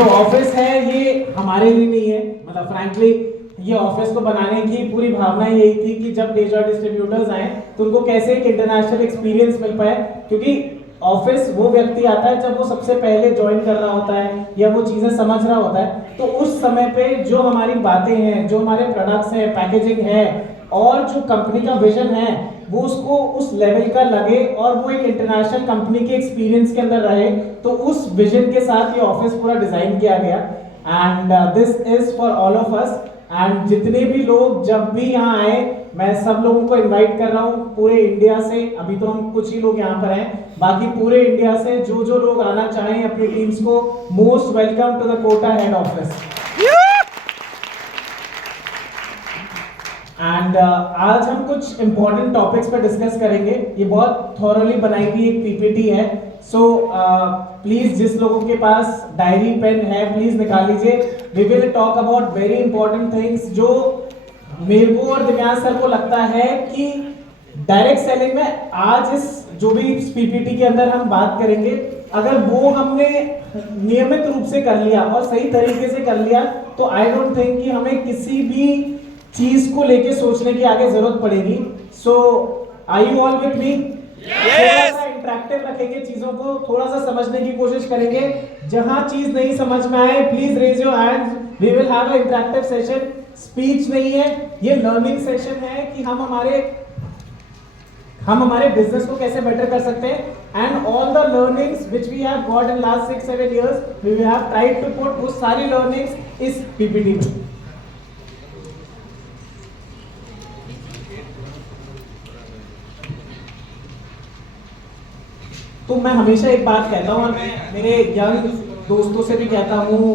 जो ऑफिस है ये हमारे लिए नहीं है, मतलब फ्रैंकली ये ऑफिस को बनाने की पूरी भावना यही थी कि जब डेजॉय डिस्ट्रीब्यूटर्स आए तो उनको कैसे एक इंटरनेशनल एक्सपीरियंस मिल पाए, क्योंकि ऑफिस वो व्यक्ति आता है जब वो सबसे पहले ज्वाइन कर रहा होता है या वो चीज़ें समझ रहा होता है, तो उस समय पे जो हमारी बातें हैं, जो हमारे प्रोडक्ट्स हैं, पैकेजिंग है और जो कंपनी का विजन है वो उसको उस लेवल का लगे और वो एक इंटरनेशनल कंपनी के एक्सपीरियंस के अंदर रहे। तो उस विजन के साथ ये ऑफिस पूरा डिजाइन किया गया and this is for all of us. And जितने भी लोग जब भी यहाँ आए, मैं सब लोगों को इनवाइट कर रहा हूँ पूरे इंडिया से। अभी तो हम कुछ ही लोग यहाँ पर हैं, बाकी पूरे इंडिया से जो जो लोग आना चाहें अपनी टीम्स को, most welcome to the Kota head office. And आज हम कुछ इंपॉर्टेंट टॉपिक्स पर डिस्कस करेंगे। ये बहुत थॉरली बनाई हुई एक पीपीटी है, सो प्लीज जिस लोगों के पास डायरी पेन है प्लीज निकाल लीजिए। We will talk about very important things जो मेरे को और दिव्यांश सर को लगता है कि डायरेक्ट सेलिंग में आज इस जो भी पीपीटी के अंदर हम बात करेंगे, अगर वो हमने नियमित रूप से कर लिया और सही तरीके से कर लिया तो आई डोंट थिंक कि हमें किसी भी चीज को लेके सोचने की आगे जरूरत पड़ेगी। So are you all with me? Interactive रखेंगे, चीजों को थोड़ा सा समझने की कोशिश करेंगे। जहां चीज नहीं समझ में आए please raise your hand, we will have a interactive session. Speech नहीं है, ये लर्निंग सेशन है कि हम हमारे बिजनेस को कैसे बेटर कर सकते हैं। And all the learnings which we have got in last 6-7 years we have tried to put वो सारी लर्निंग्स इस पीपीटी में। तो मैं हमेशा एक बात कहता हूँ और मैं मेरे यंग दोस्तों से भी कहता हूँ,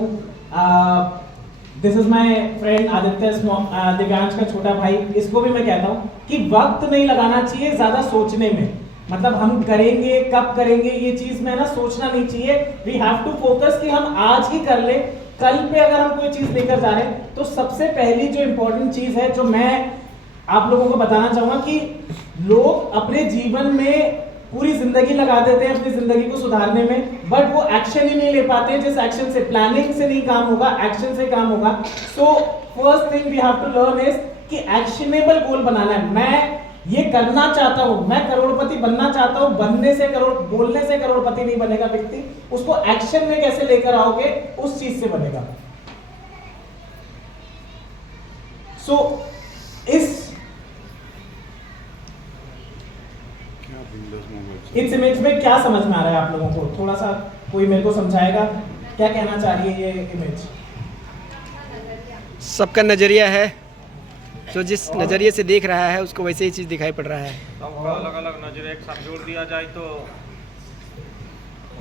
this is my friend Aditya, Divyansh का छोटा भाई, इसको भी मैं कहता हूँ कि वक्त नहीं लगाना चाहिए ज्यादा सोचने में। मतलब हम करेंगे कब करेंगे ये चीज में ना सोचना नहीं चाहिए। वी हैव टू फोकस कि हम आज ही कर ले, कल पे अगर हम कोई चीज लेकर जा रहे हैं। तो सबसे पहली जो इंपॉर्टेंट चीज है जो मैं आप लोगों को बताना चाहूंगा कि लोग अपने जीवन में पूरी जिंदगी लगा देते हैं अपनी जिंदगी को सुधारने में, बट वो एक्शन ही नहीं ले पाते। जिस एक्शन से, प्लानिंग से नहीं काम होगा, एक्शन से काम होगा। So first thing we have to learn is कि एक्शनेबल गोल बनाना है। मैं ये करना चाहता हूं, मैं करोड़पति बनना चाहता हूं। बोलने से करोड़पति नहीं बनेगा व्यक्ति, उसको एक्शन में कैसे लेकर आओगे उस चीज से बनेगा। सो इस इमेज में क्या समझ में आ रहा है आप लोगों को? थोड़ा सा कोई मेरे को समझाएगा क्या कहना चाह रही है ये इमेज? सबका नजरिया है, जो जिस नजरिए से देख रहा है उसको वैसे ही चीज दिखाई पड़ रहा है। सबका अलग अलग नजर एक साथ जोड़ दिया जाए तो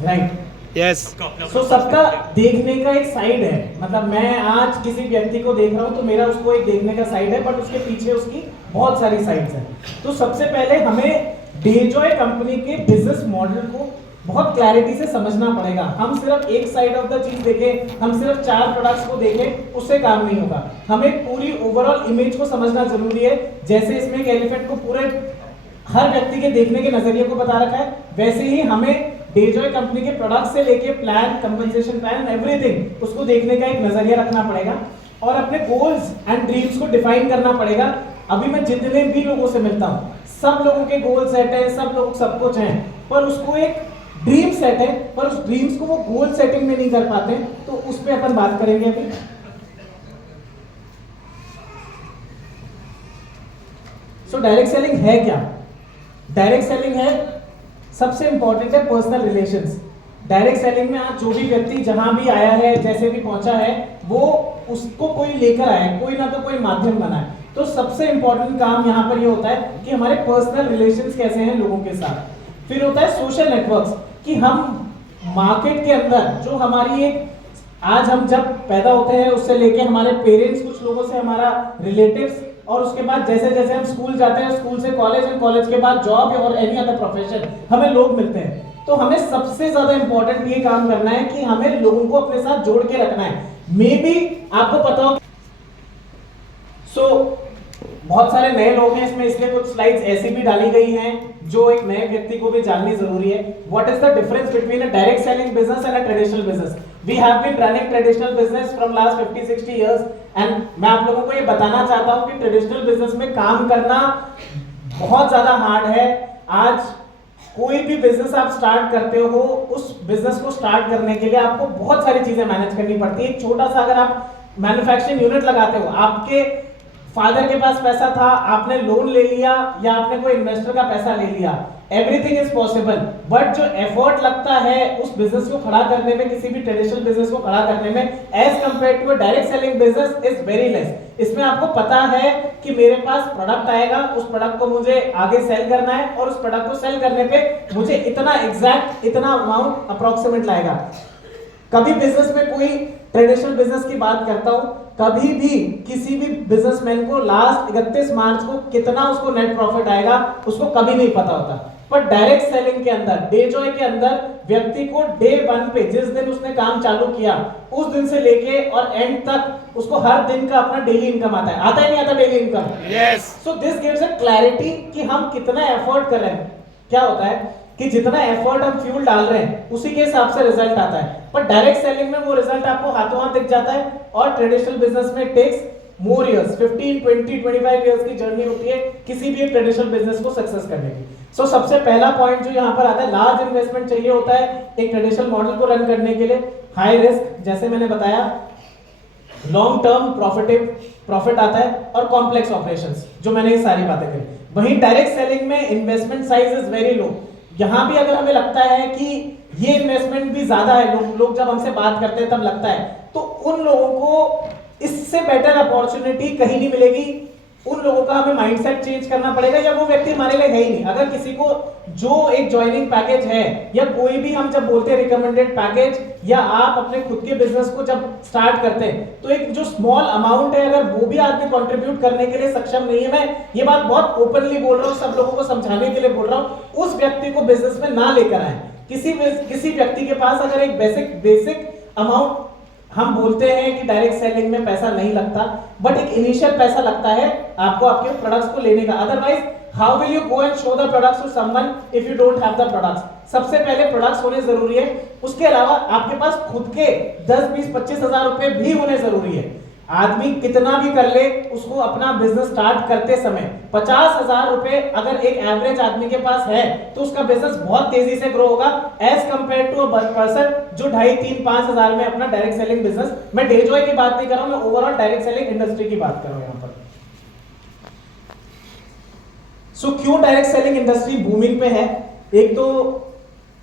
राइट। यस। सो सबका देखने का एक साइड है। मतलब मैं आज किसी व्यक्ति को देख रहा हूं तो मेरा उसको एक देखने का साइड है, बट उसके पीछे उसकी बहुत सारी साइड्स हैं। तो सबसे पहले हमें डेजॉय कंपनी के बिजनेस मॉडल को बहुत क्लैरिटी से समझना पड़ेगा। हम सिर्फ एक साइड ऑफ द चीज देखें, हम सिर्फ 4 प्रोडक्ट्स को देखें, उससे काम नहीं होगा। हमें पूरी ओवरऑल इमेज को समझना जरूरी है। जैसे इसमें एक एलिफेंट को पूरे हर व्यक्ति के देखने के नजरिए को बता रखा है, वैसे ही हमें डेजॉय कंपनी के प्रोडक्ट से लेके प्लान, कंपनसेशन प्लान, एवरीथिंग उसको देखने का एक नजरिया रखना पड़ेगा और अपने गोल्स एंड ड्रीम्स को डिफाइन करना पड़ेगा। अभी मैं जितने भी लोगों से मिलता हूँ, सब लोगों के गोल सेट है, सब लोग सब कुछ हैं, पर उसको एक ड्रीम सेट है, पर उस ड्रीम्स को वो गोल सेटिंग में नहीं कर पाते। तो उस पे अपन बात करेंगे अभी। सो डायरेक्ट सेलिंग है क्या? डायरेक्ट सेलिंग है, सबसे इंपॉर्टेंट है पर्सनल रिलेशंस। डायरेक्ट सेलिंग में आज जो भी व्यक्ति जहां भी आया है, जैसे भी पहुंचा है, वो उसको कोई लेकर आया है, कोई ना तो कोई माध्यम बना है। तो सबसे इंपॉर्टेंट काम यहाँ पर ये होता है कि हमारे पर्सनल रिलेशंस कैसे हैं लोगों के साथ। फिर होता है सोशल नेटवर्क्स, कि हम मार्केट के अंदर जो हमारी एक, आज हम जब पैदा होते हैं उससे लेके हमारे पेरेंट्स, कुछ लोगों से हमारा रिलेटिव्स, और उसके बाद जैसे जैसे हम स्कूल जाते हैं, स्कूल से कॉलेज, और कॉलेज के बाद जॉब और एनी अदर प्रोफेशन, हमें लोग मिलते हैं। तो हमें सबसे ज्यादा इंपॉर्टेंट ये काम करना है कि हमें लोगों को अपने साथ जोड़ के रखना है। मे बी आपको पता हो, बहुत सारे नए लोग हैं इसमें, इसलिए कुछ स्लाइड्स ऐसी भी डाली गई हैं जो एक नए व्यक्ति को भी जाननी जरूरी है। What is the difference between a direct selling business and a traditional business? We have been running traditional business from last 50-60 years and मैं आप लोगों को ये बताना चाहता हूँ कि ट्रेडिशनल बिजनेस में काम करना बहुत ज्यादा हार्ड है। आज कोई भी बिजनेस आप स्टार्ट करते हो, उस बिजनेस को स्टार्ट करने के लिए आपको बहुत सारी चीजें मैनेज करनी पड़ती है। एक छोटा सा अगर आप मैन्युफैक्चरिंग यूनिट लगाते हो, आपके फादर के पास पैसा था, आपने लोन ले लिया या आपने कोई इन्वेस्टर का पैसा ले लिया, एवरीथिंग इज पॉसिबल, बट जो एफर्ट लगता है उस बिजनेस को खड़ा करने में, किसी भी ट्रेडिशनल बिजनेस को खड़ा करने में, as compare to a direct selling business is very less. इसमें आपको पता है कि मेरे पास प्रोडक्ट आएगा, उस प्रोडक्ट को मुझे आगे सेल करना है और उस प्रोडक्ट को सेल करने पे मुझे इतना एग्जैक्ट, इतना अमाउंट अप्रोक्सीमेट लाएगा। कभी बिजनेस में कोई ट्रेडिशनल बिजनेस की बात करता हूं, कभी भी किसी भी बिजनेसमैन को लास्ट 31 मार्च को कितना उसको नेट प्रॉफिट आएगा उसको कभी नहीं पता होता। पर डायरेक्ट सेलिंग के अंदर, डेजॉय के अंदर व्यक्ति को डे 1 पे, जिस दिन उसने काम चालू किया उस दिन से लेके और एंड तक उसको हर दिन का अपना डेली इनकम आता है नहीं आता daily income? Yes. So this gives a clarity कि हम कितना एफर्ट कर रहे हैं। क्या होता है कि जितना एफर्ट हम फ्यूल डाल रहे हैं उसी के हिसाब से रिजल्ट आता है, पर डायरेक्ट सेलिंग में वो रिजल्ट आपको हाथों हाथ दिख जाता है। और ट्रेडिशनल बिजनेस में टेक्स मोर इयर्स, 15, 20, 25 इयर्स की जर्नी होती है किसी भी ट्रेडिशनल बिजनेस को सक्सेस करने की। सो सबसे पहला पॉइंट जो यहाँ पर आता है, लार्ज इन्वेस्टमेंट चाहिए होता है एक ट्रेडिशनल मॉडल को रन करने के लिए। हाई रिस्क, जैसे मैंने बताया, लॉन्ग टर्म प्रॉफिट आता है, और कॉम्प्लेक्स ऑपरेशंस, जो मैंने ये सारी बातें कही। वहीं डायरेक्ट सेलिंग में investment size is very low. यहाँ भी अगर हमें लगता है कि ये इन्वेस्टमेंट भी ज्यादा है, लोग जब हमसे बात करते हैं तब लगता है, तो उन लोगों को इससे बेटर अपॉर्चुनिटी कहीं नहीं मिलेगी। उन लोगों का हमें माइंडसेट चेंज करना पड़ेगा, या वो व्यक्ति हमारे लिए है ही नहीं। अगर किसी को जो एक ज्वाइनिंग पैकेज है, या कोई भी हम जब बोलते हैं रिकमेंडेड पैकेज, या आप अपने खुद के बिजनेस को जब स्टार्ट करते हैं, तो एक जो स्मॉल अमाउंट है, अगर वो भी आदमी कंट्रीब्यूट करने के लिए सक्षम नहीं है, मैं ये बात बहुत ओपनली बोल रहा हूँ, सब लोगों को समझाने के लिए बोल रहा हूँ, उस व्यक्ति को बिजनेस में ना लेकर आए। किसी व्यक्ति के पास अगर एक बेसिक अमाउंट, हम बोलते हैं कि डायरेक्ट सेलिंग में पैसा नहीं लगता, बट एक इनिशियल पैसा लगता है आपको आपके प्रोडक्ट्स को लेने का। Otherwise how will you go and show the products to someone if you don't have the products? सबसे पहले प्रोडक्ट्स होने जरूरी है, उसके अलावा आपके पास खुद के 10, 20, 25 हजार रुपए भी होने जरूरी है। आदमी कितना भी कर ले, उसको अपना बिजनेस स्टार्ट करते समय 50,000 रुपए अगर एक एवरेज आदमी के पास है, तो उसका बिजनेस बहुत तेजी से ग्रो होगा as compare to a person जो 2.5, 3, 5 हजार में अपना डायरेक्ट सेलिंग बिजनेस, मैं डेजॉय की बात नहीं कर रहा हूं, मैं ओवरऑल डायरेक्ट सेलिंग इंडस्ट्री की बात कर रहा हूं यहां पर। सो क्यों डायरेक्ट सेलिंग इंडस्ट्री बूमिंग पे है? एक तो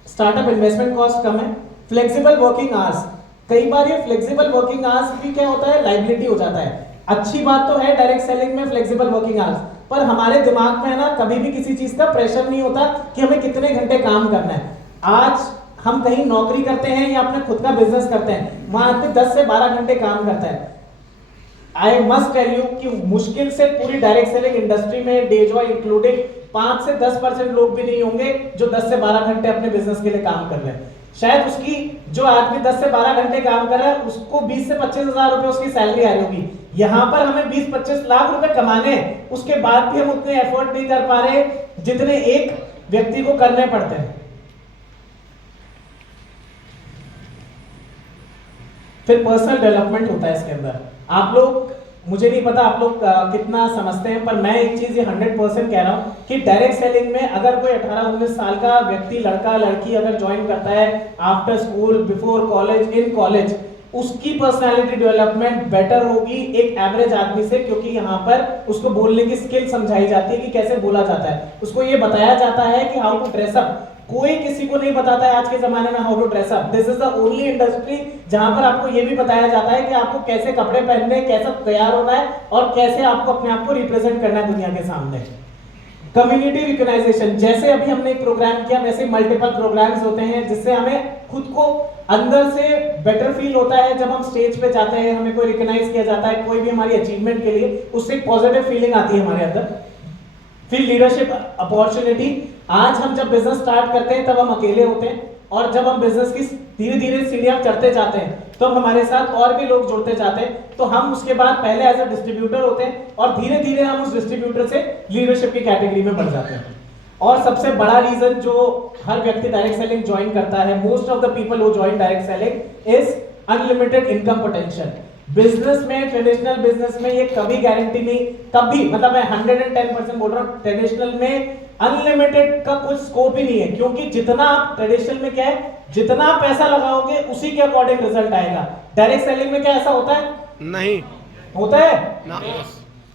स्टार्टअप इन्वेस्टमेंट कॉस्ट कम है, फ्लेक्सिबल वर्किंग आवर्स। कई बार ये फ्लेक्सिबल वर्किंग आवर्स भी क्या होता है, लायबिलिटी हो जाता है। अच्छी बात तो है डायरेक्ट सेलिंग में फ्लेक्सिबल वर्किंग आवर्स, पर हमारे दिमाग में है ना, कभी भी किसी चीज का प्रेशर नहीं होता कि हमें कितने घंटे काम करना है। आज हम कहीं नौकरी करते हैं या अपने खुद का बिजनेस करते हैं, वहां पे 10 से 12 घंटे काम करता है। आई मस्ट टेल यू कि मुश्किल से पूरी डायरेक्ट सेलिंग इंडस्ट्री में, डेजॉय इंक्लूडिंग, 5 से 10% लोग भी नहीं होंगे जो 10 से 12 घंटे अपने बिजनेस के लिए काम कर रहे हैं। शायद उसकी, जो आदमी 10 से 12 घंटे काम कर रहा है, उसको 20 से 25 हजार रुपए उसकी सैलरी आ रही होगी। यहां पर हमें 20-25 लाख रुपए कमाने हैं, उसके बाद भी हम उतने एफर्ट नहीं कर पा रहे जितने एक व्यक्ति को करने पड़ते हैं। फिर पर्सनल डेवलपमेंट होता है इसके अंदर। आप लोग, मुझे नहीं पता आप लोग कितना समझते हैं, पर मैं एक चीज ये 100% कह रहा हूं कि डायरेक्ट सेलिंग में अगर कोई 18-19 साल का व्यक्ति, लड़का लड़की अगर ज्वाइन करता है after school, before college, in college, उसकी पर्सनालिटी डेवलपमेंट बेटर होगी एक एवरेज आदमी से, क्योंकि यहाँ पर उसको बोलने की स्किल समझाई जाती है कि कैसे बोला जाता है, उसको ये बताया जाता है कि हाउ टू ड्रेस अप। कोई किसी को नहीं बताता है आज के जमाने में how to dress up. This is the only industry जहां पर आपको ये भी बताया जाता है कि आपको कैसे कपड़े पहनने, कैसा तैयार होना है और कैसे आपको अपने आप को रिप्रेजेंट करना है दुनिया के सामने। कम्युनिटी रिकॉग्नाइजेशन, जैसे अभी हमने एक प्रोग्राम किया, वैसे मल्टीपल प्रोग्राम्स होते हैं जिससे हमें खुद को अंदर से बेटर फील होता है। जब हम स्टेज पे जाते हैं, हमें कोई रिकॉग्नाइज किया जाता है कोई भी हमारी अचीवमेंट के लिए, उससे एक पॉजिटिव फीलिंग आती है हमारे अंदर। फिर लीडरशिप अपॉर्चुनिटी, आज हम जब बिजनेस स्टार्ट करते हैं तब हम अकेले होते हैं, और जब हम बिजनेस की धीरे धीरे सीढ़ियां चढ़ते जाते हैं तो हमारे साथ और भी लोग जुड़ते जाते हैं, तो हम उसके बाद पहले एज अ डिस्ट्रीब्यूटर होते हैं और धीरे धीरे हम उस डिस्ट्रीब्यूटर से लीडरशिप की कैटेगरी में बढ़ जाते हैं। और सबसे बड़ा रीजन जो हर व्यक्ति डायरेक्ट सेलिंग ज्वाइन करता है, most of the people who join direct selling, is unlimited income potential. Business में, ट्रेडिशनल बिजनेस में ये कभी गारंटी नहीं, कभी, मतलब मैं 110% बोल रहा हूँ, ट्रेडिशनल में अनलिमिटेड का कुछ स्कोप ही नहीं है, क्योंकि जितना आप ट्रेडिशनल में क्या है, जितना आप पैसा लगाओगे उसी के अकॉर्डिंग रिजल्ट आएगा। डायरेक्ट सेलिंग में क्या ऐसा होता है? नहीं होता है ना।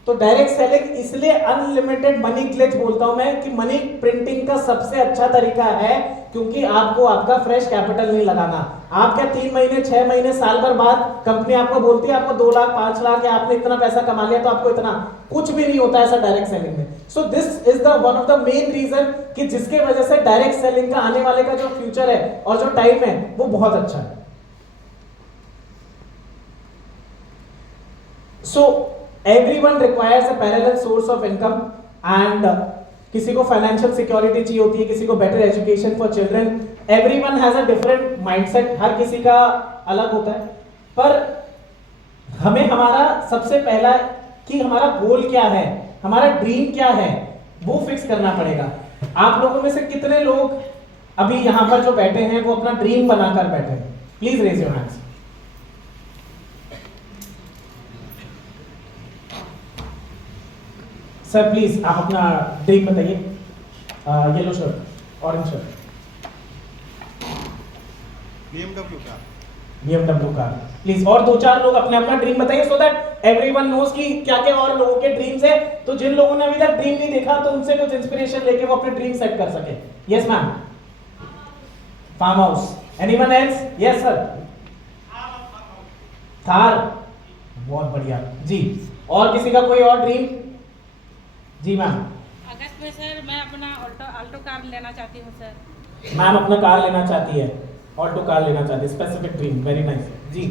तो डायरेक्ट सेलिंग इसलिए अनलिमिटेड मनी ग्लिच बोलता हूं मैं, कि मनी प्रिंटिंग का सबसे अच्छा तरीका है, क्योंकि आपको आपका फ्रेश कैपिटल नहीं लगाना। आप क्या 3 महीने, 6 महीने, साल भर बाद कंपनी आपको बोलती है आपको 2 लाख, 5 लाख, या आपने इतना पैसा कमा लिया तो आपको इतना, कुछ भी नहीं होता ऐसा डायरेक्ट सेलिंग में। So this is the one of the main reason कि जिसके वजह से डायरेक्ट सेलिंग का आने वाले का जो फ्यूचर है और जो टाइम है वो बहुत अच्छा है। सो everyone requires a parallel source of income and किसी को फाइनेंशियल सिक्योरिटी चाहिए होती है, किसी को better education for children. Everyone has a different mindset, हर किसी का अलग होता है, पर हमें हमारा सबसे पहला कि हमारा गोल क्या है, हमारा ड्रीम क्या है, वो फिक्स करना पड़ेगा। आप लोगों में से कितने लोग अभी यहां पर जो बैठे हैं वो अपना ड्रीम बनाकर बैठे हैं? Please raise your hands. Sir please आप अपना ड्रीम बताइए। Yellow shirt, orange shirt, BMW car. Please और 2-4 लोग अपने अपना ड्रीम बताइए, सो दैट एवरीवन नोज कि क्या क्या और लोगों के ड्रीम्स है। तो जिन लोगों ने अभी तक ड्रीम नहीं देखा तो उनसे कुछ इंस्पिरेशन लेके वो अपने ड्रीम सेट कर सके। Yes ma'am. Farm house. Anyone else? Yes sir. Thar, बहुत बढ़िया जी। और किसी का कोई और ड्रीम? जी मैम। अगस्त में सर मैं अपना ऑल्टो कार लेना चाहती हूँ सर। मैम अपना कार लेना चाहती है, ऑल्टो कार लेना चाहती है, स्पेसिफिक ड्रीम, वेरी नाइस जी।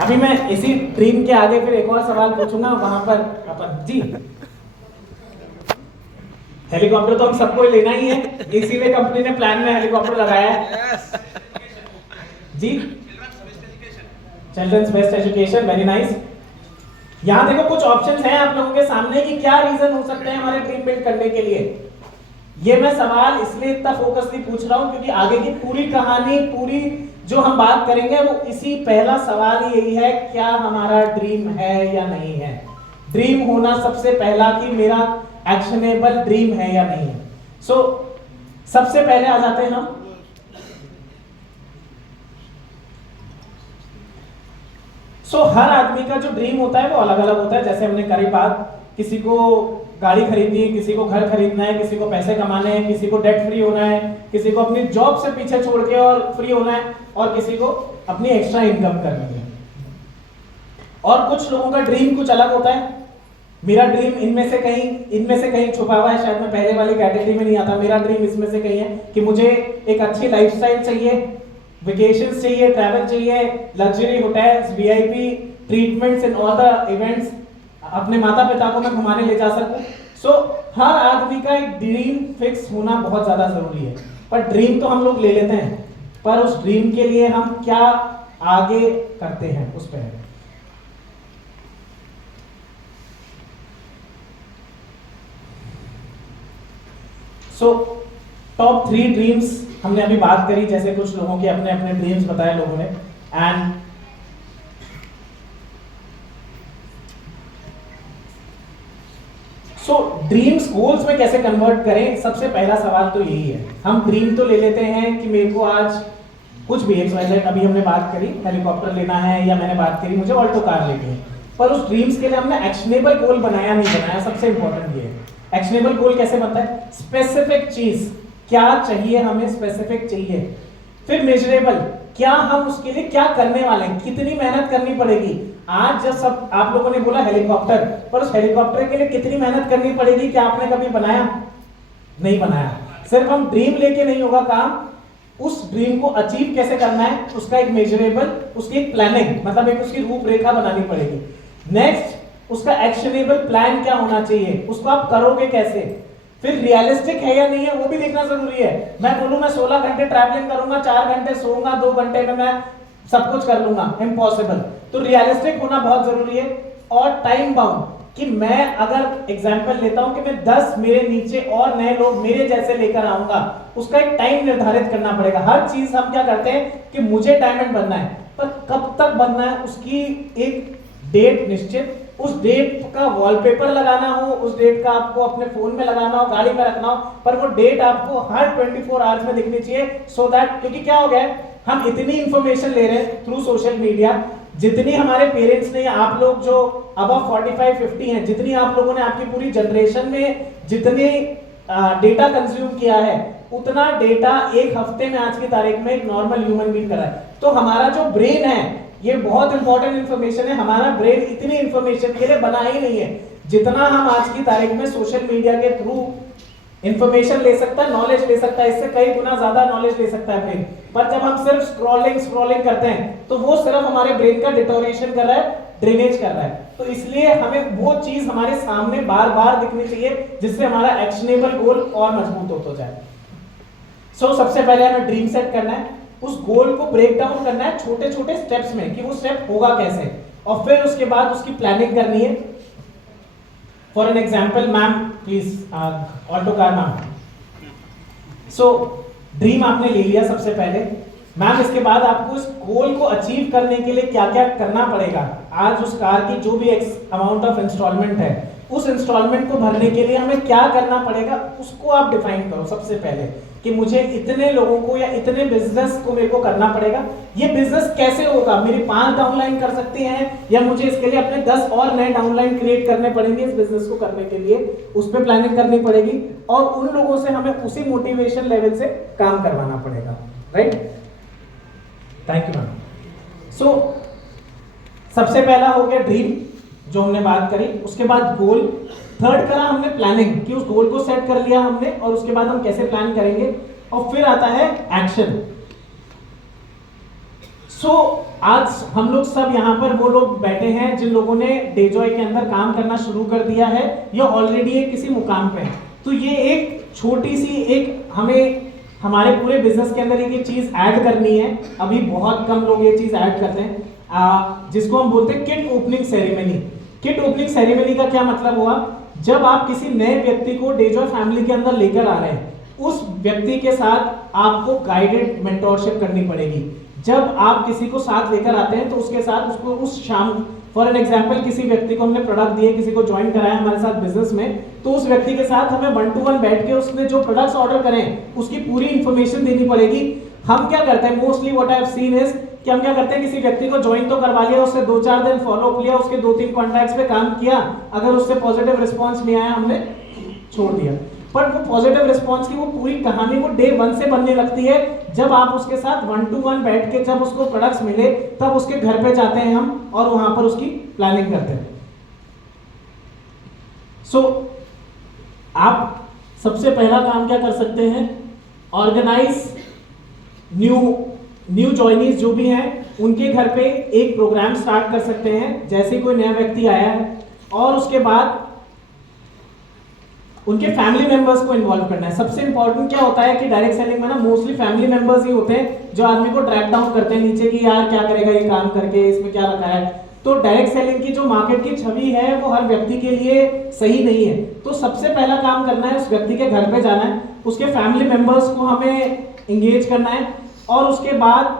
अभी मैं इसी ड्रीम के आगे फिर एक और सवाल पूछूंगा, वहां पर अपन जी। हेलीकॉप्टर तो हम सबको लेना ही है, इसीलिए कंपनी ने प्लान में हेलीकॉप्टर लगाया है जी। Children's best education, very nice. यहाँ देखो कुछ ऑप्शंस हैं आप लोगों के सामने कि क्या रीजन हो सकते हैं हमारे ड्रीम बिल्ड करने के लिए। ये मैं सवाल इसलिए इतना फोकसली पूछ रहा हूँ क्योंकि आगे की पूरी कहानी, पूरी जो हम बात करेंगे वो इसी पहला सवाल यही है, क्या हमारा ड्रीम है या नहीं है। ड्रीम होना सबसे पहला कि मेरा एक्शनेबल ड्रीम है या नहीं है। सो सबसे पहले आ जाते हैं हम हर आदमी का जो ड्रीम होता है वो अलग अलग होता है। जैसे हमने करी बात, किसी को गाड़ी खरीदनी है, किसी को घर खरीदना है, किसी को पैसे कमाने हैं, किसी को डेट फ्री होना है, किसी को अपनी जॉब से पीछे छोड़ के और फ्री होना है, और किसी को अपनी एक्स्ट्रा इनकम करनी है। और कुछ लोगों का ड्रीम कुछ अलग होता है। मेरा ड्रीम इनमें से कहीं छुपा हुआ है, शायद मैं पहले वाली कैटेगरी में नहीं आता। मेरा ड्रीम इसमें से कहीं है कि मुझे एक अच्छी लाइफस्टाइल चाहिए, वेकेशंस चाहिए, ट्रैवल चाहिए, luxury hotels, VIP treatments in all the events, अपने माता पिता को मैं घुमाने ले जा सकूं। सो हर आदमी का एक ड्रीम फिक्स होना बहुत ज्यादा जरूरी है। पर ड्रीम तो हम लोग ले लेते हैं, पर उस ड्रीम के लिए हम क्या आगे करते हैं उस पर है। सो टॉप 3 ड्रीम्स हमने अभी बात करी, जैसे कुछ लोगों के अपने अपने ड्रीम्स बताए लोगों ने। एंड सो ड्रीम्स गोल्स में कैसे कन्वर्ट करें, सबसे पहला सवाल तो यही है। हम ड्रीम तो ले लेते हैं कि मेरे को आज कुछ भी XYZ, अभी हमने बात करी हेलीकॉप्टर लेना है, या मैंने बात करी मुझे ऑल्टो कार लेनी है, पर उस ड्रीम्स के लिए हमने एक्शनेबल गोल बनाया नहीं बनाया। सबसे इंपॉर्टेंट ये है। एक्शनेबल गोल कैसे बनता है? स्पेसिफिक चीज क्या चाहिए हमें, स्पेसिफिक चाहिए। फिर मेजरेबल, क्या हम उसके लिए क्या करने वाले हैं, कितनी मेहनत करनी पड़ेगी। आज जब सब आप लोगों ने बोला हेलीकॉप्टर, पर उस हेलीकॉप्टर के लिए कितनी मेहनत करनी पड़ेगी, क्या आपने कभी बनाया? नहीं बनाया। सिर्फ हम ड्रीम लेके नहीं होगा काम, उस ड्रीम को अचीव कैसे करना है उसका एक मेजरेबल, उसकी एक प्लानिंग, मतलब एक उसकी रूपरेखा बनानी पड़ेगी। नेक्स्ट, उसका एक्शनेबल प्लान क्या होना चाहिए, उसको आप करोगे कैसे। फिर रियलिस्टिक है या नहीं है वो भी देखना जरूरी है। मैं बोलूं मैं 16 घंटे ट्रैवलिंग करूंगा, 4 घंटे सोऊंगा, 2 घंटे में मैं सब कुछ कर लूंगा, इम्पॉसिबल। तो रियलिस्टिक होना बहुत जरूरी है। और टाइम बाउंड, कि मैं अगर एग्जाम्पल लेता हूं कि मैं 10 मेरे नीचे और नए लोग मेरे जैसे लेकर आऊंगा, उसका एक टाइम निर्धारित करना पड़ेगा। हर चीज हम क्या करते हैं कि मुझे डायमंड बनना है, पर कब तक बनना है उसकी एक डेट निश्चित, उस डेट का वॉलपेपर लगाना हो, उस डेट का आपको अपने फोन में लगाना हो, गाड़ी में रखना हो, पर वो डेट आपको हर 24 आवर्स में दिखनी चाहिए, सो दैट, क्योंकि क्या हो गया है, हम इतनी इंफॉर्मेशन ले रहे हैं थ्रू सोशल मीडिया, जितनी हमारे पेरेंट्स ने, आप लोग जो अबव 45-50 हैं, जितनी आप लोगों ने आपकी पूरी जनरेशन में जितने डेटा कंज्यूम किया है, उतना डेटा एक हफ्ते में आज की तारीख में एक नॉर्मल ह्यूमन बीइंग कर रहा है। तो हमारा जो ब्रेन है, ये बहुत इंपॉर्टेंट इंफॉर्मेशन है, हमारा ब्रेन इतनी इंफॉर्मेशन के लिए बना ही नहीं है जितना हम आज की तारीख में सोशल मीडिया के थ्रू इंफॉर्मेशन ले सकता है, नॉलेज ले सकता है, इससे कई गुना ज्यादा नॉलेज ले सकता है ब्रेन। पर जब हम सिर्फ स्क्रॉलिंग करते हैं तो वो सिर्फ हमारे ब्रेन का डिटोरेशन कर रहा है, ड्रेनेज कर रहा है। तो इसलिए हमें वो चीज हमारे सामने बार बार दिखनी चाहिए जिससे हमारा एक्शनेबल गोल और मजबूत होता जाए। सो सबसे पहले हमें ड्रीम सेट करना है, उस गोल को ब्रेक डाउन करना है छोटे छोटे स्टेप्स में कि वो स्टेप होगा कैसे, और फिर उसके बाद उसकी प्लानिंग करनी है। For an example, ma'am please auto car ma'am. So dream आपने ले लिया सबसे पहले, मैम इसके बाद आपको इस गोल को अचीव करने के लिए क्या क्या करना पड़ेगा। आज उस कार की जो भी अमाउंट ऑफ इंस्टॉलमेंट है, उस इंस्टॉलमेंट को भरने के लिए हमें क्या करना पड़ेगा, उसको आप डिफाइन करो सबसे पहले कि मुझे इतने लोगों को या इतने बिजनेस को मेरे को करना पड़ेगा। ये बिजनेस कैसे होगा, मेरी 5 डाउनलाइन कर सकती हैं या मुझे इसके लिए अपने 10 और नए डाउनलाइन क्रिएट करने पड़ेंगे इस बिजनेस को करने के लिए, उस पर प्लानिंग करनी पड़ेगी और उन लोगों से हमें उसी मोटिवेशन लेवल से काम करवाना पड़ेगा। Right, thank you ma'am. So सबसे पहला हो गया ड्रीम जो हमने बात करी, उसके बाद गोल, थर्ड करा हमने प्लानिंग कि उस गोल को सेट कर लिया हमने और उसके बाद हम कैसे प्लान करेंगे, और फिर आता है एक्शन। सो आज हम लोग सब यहाँ पर वो लोग बैठे हैं जिन लोगों ने डेजॉय के अंदर काम करना शुरू कर दिया है या ऑलरेडी एक किसी मुकाम पे है। तो ये एक छोटी सी एक हमें हमारे पूरे बिजनेस के अंदर एक चीज ऐड करनी है, अभी बहुत कम लोग ये चीज ऐड करते हैं, जिसको हम बोलते हैं kit opening ceremony. Kit opening ceremony का क्या मतलब हुआ, जब आप किसी नए व्यक्ति को डेजॉय फैमिली के अंदर लेकर आ रहे हैं, उस व्यक्ति के साथ आपको गाइडेड मेंटोरशिप करनी पड़ेगी। जब आप किसी को साथ लेकर आते हैं तो उसके साथ उसको उस शाम, फॉर एन एग्जांपल किसी व्यक्ति को हमने प्रोडक्ट दिए, किसी को ज्वाइन कराया हमारे साथ बिजनेस में, तो उस व्यक्ति के साथ हमें 1 to 1 बैठ के उसने जो प्रोडक्ट्स ऑर्डर करें उसकी पूरी इंफॉर्मेशन देनी पड़ेगी। हम क्या करते हैं, mostly what I have seen is कि हम क्या करते हैं, किसी व्यक्ति को ज्वाइन तो करवा लिया, उससे 2-4 दिन फॉलो किया, उसके 2-3 कॉन्ट्रैक्ट्स पे काम किया, अगर उससे पॉजिटिव रिस्पांस नहीं आया हमने छोड़ दिया। पर वो पॉजिटिव रिस्पांस की वो पूरी कहानी वो डे 1 से बनने लगती है जब आप उसके साथ 1 to 1 बैठ के, जब उसको प्रोडक्ट्स मिले तब उसके घर पे जाते हैं हम और वहां पर उसकी प्लानिंग करते हैं। सो आप सबसे पहला काम क्या कर सकते हैं, ऑर्गेनाइज न्यू जॉइनीज जो भी हैं उनके घर पे एक प्रोग्राम स्टार्ट कर सकते हैं जैसे कोई नया व्यक्ति आया है, और उसके बाद उनके फैमिली मेंबर्स को इन्वॉल्व करना है। सबसे इंपॉर्टेंट क्या होता है कि डायरेक्ट सेलिंग में ना मोस्टली फैमिली मेंबर्स ही होते हैं जो आदमी को ड्रैग डाउन करते हैं नीचे कि यार क्या करेगा ये काम करके, इसमें क्या रखा है। तो डायरेक्ट सेलिंग की जो मार्केट की छवि है वो हर व्यक्ति के लिए सही नहीं है। तो सबसे पहला काम करना है, उस व्यक्ति के घर पे जाना है, उसके फैमिली मेंबर्स को हमें इंगेज करना है, और उसके बाद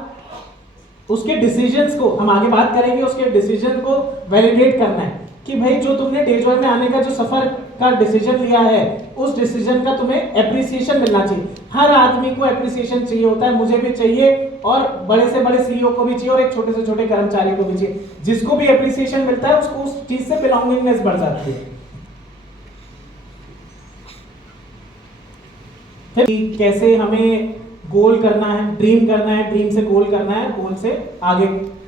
उसके डिसीजंस को हम आगे बात करेंगे, उसके डिसीजन को वैलिडेट करना है कि भाई जो तुमने डेजॉय में आने का जो सफर का डिसीजन लिया है, उस डिसीजन का तुम्हें एप्रिसिएशन मिलना चाहिए। हर आदमी को एप्रिसिएशन चाहिए होता है, मुझे भी चाहिए और बड़े से बड़े सीईओ को भी चाहिए और एक छोटे से छोटे कर्मचारी को भी चाहिए। जिसको भी एप्रिसिएशन मिलता है उसको उस चीज से बिलोंगिंगनेस बढ़ जाती है। फिर कैसे हमें गोल करना है, ड्रीम करना है, ड्रीम से गोल करना है, गोल से आगे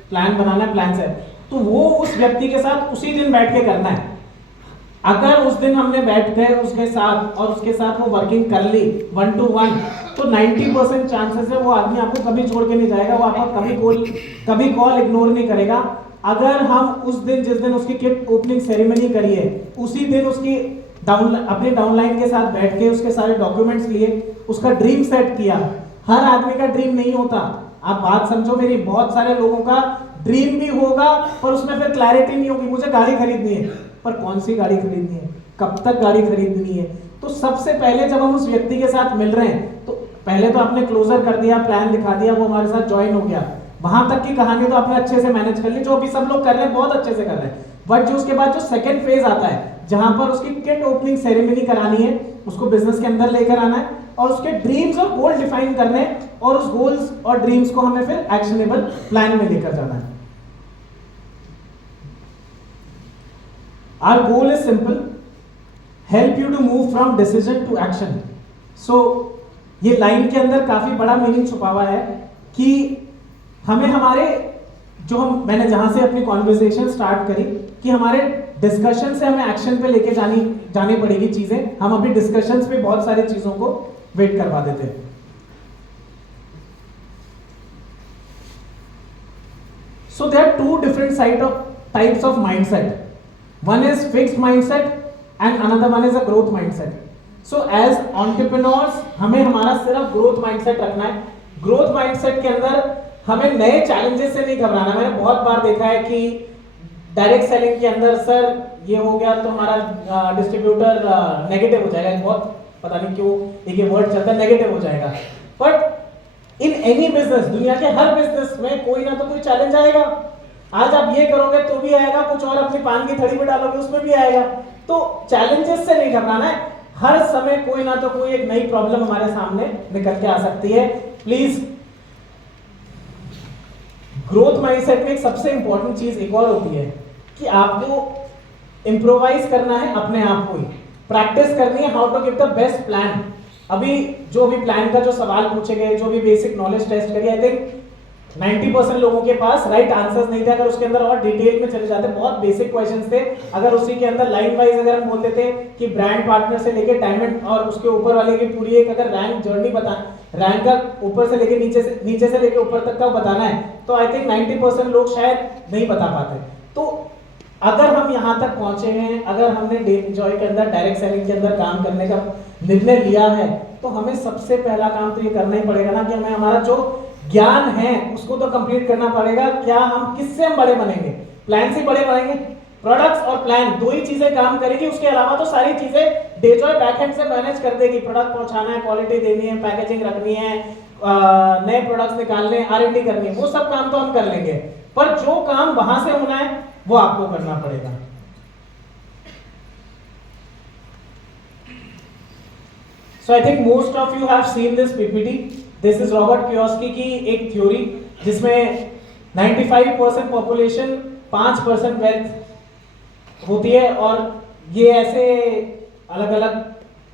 प्लान बनाना है, प्लान से, तो वो उस व्यक्ति के साथ उसी दिन बैठ के करना है। अगर उस दिन हमने बैठ गए उसके साथ और उसके साथ वो वर्किंग कर ली 1 to 1, तो 90% चांसेस है वो आदमी आपको कभी छोड़ के नहीं जाएगा, वो आपका कभी कॉल इग्नोर नहीं करेगा। अगर हम उस दिन जिस दिन उसकी किट ओपनिंग सेरेमनी करी है उसी दिन उसकी अपने डाउनलाइन के साथ बैठ के उसके सारे डॉक्यूमेंट्स लिए, उसका ड्रीम सेट किया। हर आदमी का ड्रीम नहीं होता, आप बात समझो मेरी, बहुत सारे लोगों का ड्रीम भी होगा पर उसमें फिर क्लैरिटी नहीं होगी, मुझे गाड़ी खरीदनी है, पर कौन सी गाड़ी खरीदनी है, कब तक गाड़ी खरीदनी है। तो सबसे पहले जब हम उस व्यक्ति के साथ मिल रहे हैं तो पहले तो आपने क्लोजर कर दिया, प्लान दिखा दिया, वो हमारे साथ ज्वाइन हो गया, वहां तक की कहानी तो आपने अच्छे से मैनेज कर ली, जो अभी सब लोग कर रहे हैं बहुत अच्छे से कर रहे हैं। बट जो उसके बाद जो सेकंड फेज आता है जहां पर उसकी किट ओपनिंग सेरेमनी करानी है, उसको बिजनेस के अंदर लेकर आना है और उसके ड्रीम्स और गोल डिफाइन करने हैं और उस गोल्स और ड्रीम्स को हमें फिर एक्शनेबल प्लान में लेकर जाना है। Our goal is simple, help you to move from decision to action. So ये लाइन के अंदर काफी बड़ा मीनिंग छुपा हुआ है कि हमें हमारे जो मैंने जहां से अपनी कॉन्वर्सेशन स्टार्ट करी कि हमारे डिस्कशन से हमें एक्शन पे लेके जानी पड़ेगी चीजें। हम अभी डिस्कशंस पे बहुत सारी चीजों को वेट करवा देते हैं। So there are two different types of mindset. One is fixed mindset and another one is a growth mindset. So as entrepreneurs हमें हमारा सिर्फ ग्रोथ माइंडसेट रखना है। ग्रोथ माइंडसेट के अंदर हमें नए चैलेंजेस से नहीं घबराना। मैंने बहुत बार देखा है कि डायरेक्ट सेलिंग के अंदर सर ये हो गया तो हमारा डिस्ट्रीब्यूटर नेगेटिव हो जाएगा, बहुत पता नहीं क्यों एक ये वर्ड चलता है नेगेटिव हो जाएगा। बट इन एनी बिजनेस, दुनिया के हर बिजनेस में कोई ना तो कोई चैलेंज आएगा। आज आप ये करोगे तो भी आएगा, कुछ और अपनी पान की थड़ी में डालोगे उसमें भी आएगा। तो चैलेंजेस से नहीं घबराना है, हर समय कोई ना तो कोई एक नई प्रॉब्लम हमारे सामने निकल के आ सकती है। प्लीज ग्रोथ माइंडसेट में एक सबसे इंपॉर्टेंट चीज एक और होती है कि आपको इंप्रोवाइज करना है, अपने आप को ही प्रैक्टिस करनी है how to give the best plan. अभी जो भी प्लान का जो सवाल पूछे गए, जो भी बेसिक नॉलेज टेस्ट करी, आई थिंक 90% लोगों के पास राइट आंसर्स नहीं थे। अगर उसके अंदर और डिटेल में चले जाते, बहुत बेसिक क्वेश्चंस थे, अगर उसी के अंदर लाइन वाइज अगर हम बोलते थे कि ब्रांड पार्टनर से लेके डायमंड और उसके ऊपर वाले की पूरी एक अगर रैंक जर्नी बता, रैंक का ऊपर से लेके नीचे से लेके ऊपर तक का बताना है तो आई थिंक 90% लोग शायद नहीं बता पाते। तो अगर हम यहाँ तक पहुंचे हैं, अगर हमने डेजॉय के अंदर डायरेक्ट सेलिंग के अंदर काम करने का निर्णय लिया है, तो हमें सबसे पहला काम तो ये करना ही पड़ेगा ना कि हमें हमारा जो ज्ञान है उसको तो कंप्लीट करना पड़ेगा। क्या हम किससे हम बड़े बनेंगे? प्लान से बड़े बनेंगे। प्रोडक्ट्स और प्लान दो ही चीजें काम करेगी, उसके अलावा तो सारी चीजें डेजॉय बैकएंड से मैनेज कर देगी। प्रोडक्ट पहुंचाना है, क्वालिटी देनी है, पैकेजिंग रखनी है, नए प्रोडक्ट्स निकालने हैं, R&D करनी है, वो सब काम तो हम कर लेंगे, पर जो काम वहां से होना है वो आपको करना पड़ेगा। So I think most of you have seen this PPT. This is Robert Kiyosaki की एक थ्योरी जिसमें 95% पॉपुलेशन 5% वेल्थ होती है, और ये ऐसे अलग अलग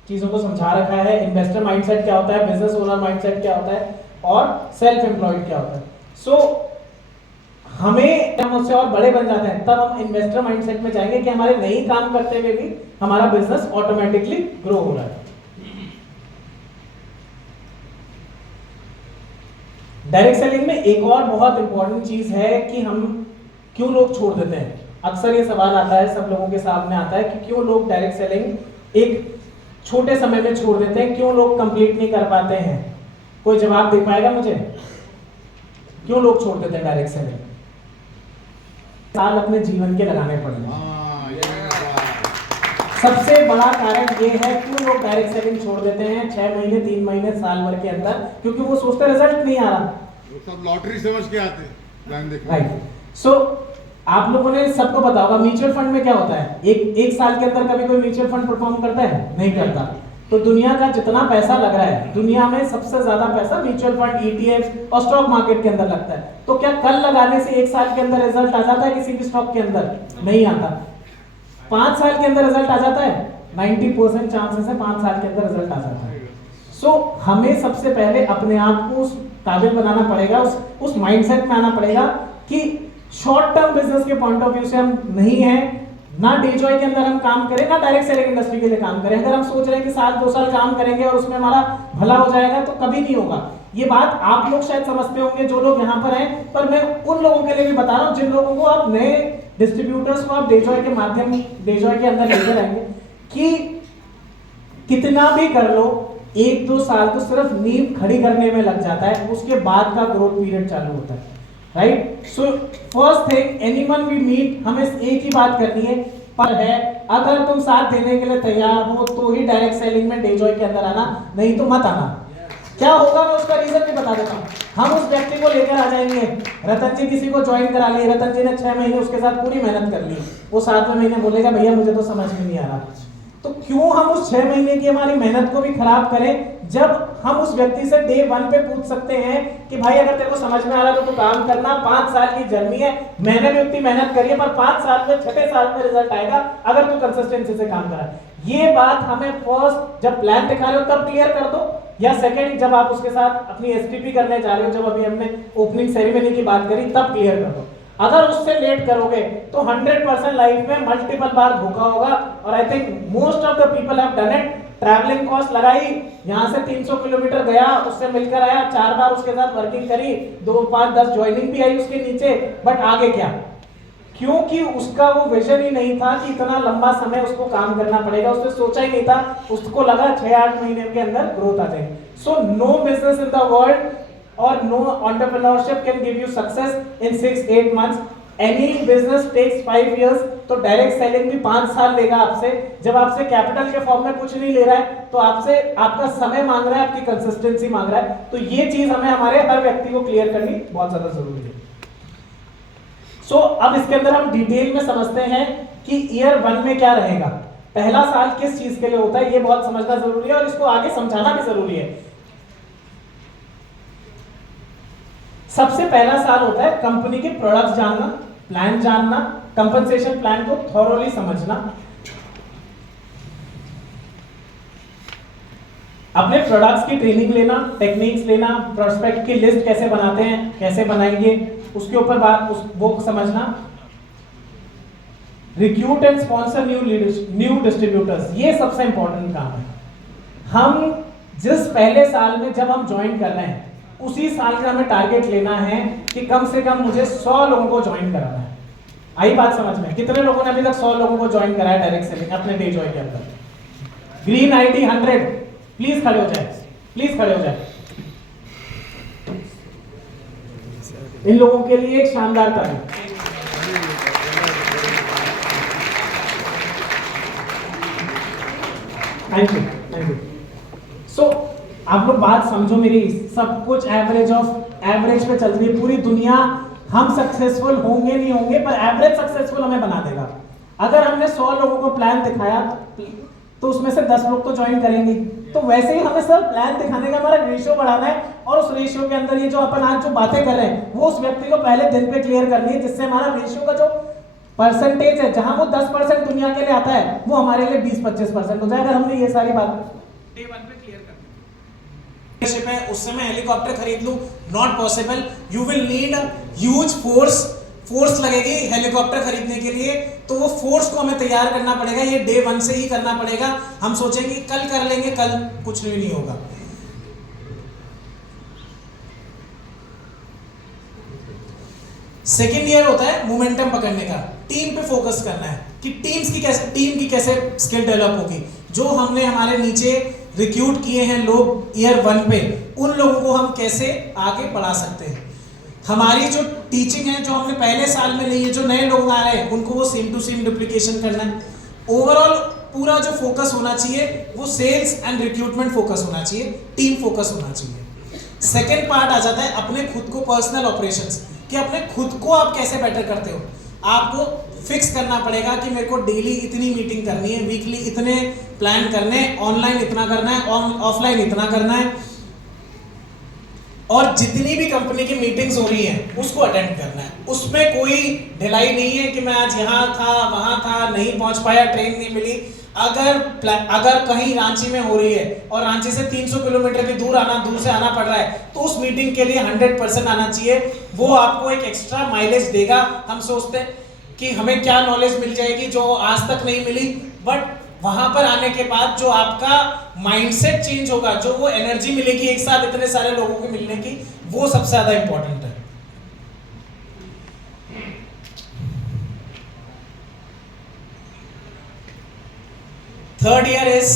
चीजों को समझा रखा है। इन्वेस्टर माइंडसेट क्या होता है, बिजनेस ओनर माइंडसेट क्या होता है, और सेल्फ एम्प्लॉयड क्या होता है। सो हमें जब उससे और बड़े बन जाते हैं तब हम इन्वेस्टर माइंडसेट में जाएंगे कि हमारे नहीं काम करते हुए भी हमारा बिजनेस ऑटोमेटिकली ग्रो हो रहा है। डायरेक्ट सेलिंग में एक और बहुत इंपॉर्टेंट चीज है कि हम क्यों लोग छोड़ देते हैं। अक्सर ये सवाल आता है, सब लोगों के सामने आता है कि क्यों लोग डायरेक्ट सेलिंग एक छोटे समय में छोड़ देते हैं, क्यों लोग कंप्लीट नहीं कर पाते हैं। कोई जवाब दे पाएगा मुझे? क्यों लोग छोड़ देते हैं डायरेक्ट सेलिंग? साल अपने जीवन के लगाने पड़ेंगे। सबसे बड़ा कारण ये है क्यों लोग डायरेक्ट सेलिंग छोड़ देते हैं 6 महीने, 3 महीने, साल भर के अंदर, क्योंकि वो सोचते रिजल्ट नहीं आ रहा। सब लॉटरी समझ के आते हैं। राइट। सो आप लोगों ने सबको पता होगा म्यूचुअल फंड में क्या होता है, एक साल के अंदर कभी कोई म्यूचुअल फंड परफॉर्म करता है? नहीं करता। तो दुनिया का जितना पैसा लग रहा है, दुनिया में सबसे ज्यादा पैसा म्यूचुअल फंड, ETF और स्टॉक मार्केट के अंदर लगता है। तो क्या कल लगाने से 1 साल के अंदर रिजल्ट आ जाता है किसी भी स्टॉक के अंदर? नहीं आता। 5 साल के अंदर रिजल्ट आ जाता है? 90% चांसेस है 5 साल के अंदर रिजल्ट आ जाता है। सो हमें सबसे पहले अपने आप को उस काबिल बनाना पड़ेगा, उस माइंडसेट में आना पड़ेगा कि शॉर्ट टर्म बिजनेस के पॉइंट ऑफ व्यू से हम नहीं हैं, ना डेजॉय के अंदर हम काम करें, ना डायरेक्ट सेलिंग इंडस्ट्री के लिए काम करें। अगर हम सोच रहे हैं कि साल 2 साल काम करेंगे और उसमें हमारा भला हो जाएगा, तो कभी नहीं होगा। ये बात आप लोग शायद समझते होंगे जो लोग यहाँ पर हैं, पर मैं उन लोगों के लिए भी बता रहा हूँ जिन लोगों को आप नए डिस्ट्रीब्यूटर्स को आप डेजॉय के माध्यम, डेजॉय के अंदर लेकर आएंगे, कि कितना भी कर लो 1-2 साल तो सिर्फ नींव खड़ी करने में लग जाता है, उसके बाद का ग्रोथ पीरियड चालू होता है। Right. So first thing, anyone we meet, हमें एक ही बात करनी है, पर है, अगर तुम साथ देने के लिए तैयार हो तो ही डायरेक्ट सेलिंग में डेजॉय के अंदर आना, नहीं तो मत आना। क्या होगा मैं उसका रीजन भी बता देता हूँ। हम उस व्यक्ति को लेकर आ जाएंगे, रतन जी किसी को ज्वाइन करा लिए, रतन जी ने 6 महीने उसके साथ पूरी मेहनत कर ली, वो 7वें महीने बोलेगा भैया मुझे तो समझ में नहीं आ रहा। तो क्यों हम उस 6 महीने की हमारी मेहनत को भी खराब करें, जब हम उस व्यक्ति से डे 1 पे पूछ सकते हैं कि भाई अगर तेरे को समझ में आ रहा है तो तू काम करना, 5 साल की जर्नी है, मैंने भी उतनी मेहनत करी है, पर 5 साल में 6ठे साल में रिजल्ट आएगा अगर तू कंसिस्टेंसी से काम करा। ये बात हमें फर्स्ट जब प्लान दिखा रहे हो तब क्लियर कर दो, या सेकंड जब आप उसके साथ अपनी एसटीपी करने जा रहे हो, जब अभी हमने ओपनिंग सेरेमनी की बात करी तब क्लियर कर दो। अगर उससे लेट करोगे तो 100% लाइफ में मल्टीपल बार धोखा होगा। और I think most of the people have done it. Travelling cost लगाई, यहाँ से 300 किलोमीटर गया, उससे मिलकर आया, 4 बार उसके साथ वर्किंग करी, 2, 5, 10 ज्वाइनिंग भी आई उसके नीचे, बट आगे क्या? क्योंकि उसका वो विजन ही नहीं था कि इतना लंबा समय उसको काम करना पड़ेगा, उसने सोचा ही नहीं था, उसको लगा 6-8 महीने के अंदर ग्रोथ आ जाएगी। So no business in the world और no entrepreneurship can give you success in 6-8 months. Any business takes 5 years. तो डायरेक्ट सेलिंग भी 5 साल लेगा आपसे। जब आपसे कैपिटल के फॉर्म में कुछ नहीं ले रहा है तो आपसे आपका समय मांग रहा है, आपकी कंसिस्टेंसी मांग रहा है। तो ये चीज हमें हमारे हर व्यक्ति को क्लियर करनी बहुत ज्यादा जरूरी है। सो अब इसके अंदर हम डिटेल में समझते हैं कि ईयर 1 में क्या रहेगा, पहला साल किस चीज के लिए होता है, ये बहुत समझना जरूरी है और इसको आगे समझाना भी जरूरी है। सबसे पहला साल होता है कंपनी के प्रोडक्ट्स जानना, प्लान जानना, कंपनसेशन प्लान को थॉरोली समझना, अपने प्रोडक्ट्स की ट्रेनिंग लेना, टेक्निक्स लेना, प्रोस्पेक्ट की लिस्ट कैसे बनाते हैं, कैसे बनाएंगे, उसके ऊपर वो समझना, recruit and sponsor new distributors, ये सबसे इंपॉर्टेंट काम है। हम जिस पहले साल में जब हम ज्वाइन कर रहे हैं उसी साल का हमें टारगेट लेना है कि कम से कम मुझे 100 लोगों को ज्वाइन कराना है। आई बात समझ में? कितने लोगों ने अभी तक 100 लोगों को ज्वाइन कराया डायरेक्ट सेलिंग अपने डेजॉय के अंदर? ग्रीन आईडी 100, प्लीज खड़े हो जाए, प्लीज खड़े हो जाए। इन लोगों के लिए एक शानदार तारीफ। Thank you, thank you. So आप लोग बात समझो मेरी, सब कुछ एवरेज पे चल रही है पूरी दुनिया। हम सक्सेसफुल होंगे नहीं होंगे, पर एवरेज सक्सेसफुल हमें बना देगा। अगर हमने 100 लोगों को प्लान दिखाया तो उसमें से 10 लोग तो ज्वाइन करेंगे। तो वैसे ही हमें सर प्लान दिखाने का हमारा रेशियो बढ़ाना है, और उस रेशियो के अंदर ये जो अपन आज जो बातें कर रहे हैं वो उस व्यक्ति को पहले दिन पे क्लियर करनी है, जिससे हमारा रेशियो का जो परसेंटेज है, जहां वो 10% दुनिया के लिए आता है, वो हमारे लिए 20-25% हो जाए। अगर हमने ये सारी बात डे 1 पे क्लियर कर दी है, उस समय हेलीकॉप्टर खरीद लूं, not possible. You will need a huge force लगेगी हेलीकॉप्टर खरीदने के लिए, तो वो फोर्स को हमें तैयार करना पड़ेगा। ये डे 1 से ही करना पड़ेगा। हम सोचेंगे कल कर लेंगे, कल कुछ भी नहीं होगा। सेकेंड ईयर होता है मोमेंटम पकड़ने का, टीम पे फोकस करना है कि टीम की कैसे स्किल डेवलप होगी। जो हमने हमारे नीचे रिक्रूट किए हैं लोग ईयर 1 पे, उन लोगों को हम कैसे आगे बढ़ा सकते हैं। हमारी जो टीचिंग है जो हमने पहले साल में ली है, जो नए लोग आ रहे हैं उनको वो सेम टू सेम डुप्लीकेशन करना है। ओवरऑल पूरा जो फोकस होना चाहिए वो सेल्स एंड रिक्रूटमेंट फोकस होना चाहिए, टीम फोकस होना चाहिए। सेकेंड पार्ट आ जाता है अपने खुद को पर्सनल ऑपरेशंस, कि अपने खुद को आप कैसे बेटर करते हो। आपको फिक्स करना पड़ेगा कि मेरे को डेली इतनी मीटिंग करनी है, वीकली इतने प्लान करने, ऑनलाइन इतना करना है, ऑफलाइन इतना करना है, और जितनी भी कंपनी की मीटिंग्स हो रही हैं उसको अटेंड करना है। उसमें कोई ढिलाई नहीं है कि मैं आज यहाँ था वहाँ था, नहीं पहुँच पाया, ट्रेन नहीं मिली। अगर कहीं रांची में हो रही है और रांची से 300 किलोमीटर भी दूर से आना पड़ रहा है, तो उस मीटिंग के लिए 100% आना चाहिए। वो आपको एक एक्स्ट्रा माइलेज देगा। हम सोचते हैं कि हमें क्या नॉलेज मिल जाएगी जो आज तक नहीं मिली, बट वहां पर आने के बाद जो आपका माइंडसेट चेंज होगा, जो वो एनर्जी मिलेगी एक साथ इतने सारे लोगों के मिलने की, वो सबसे ज्यादा इंपॉर्टेंट है। Third year is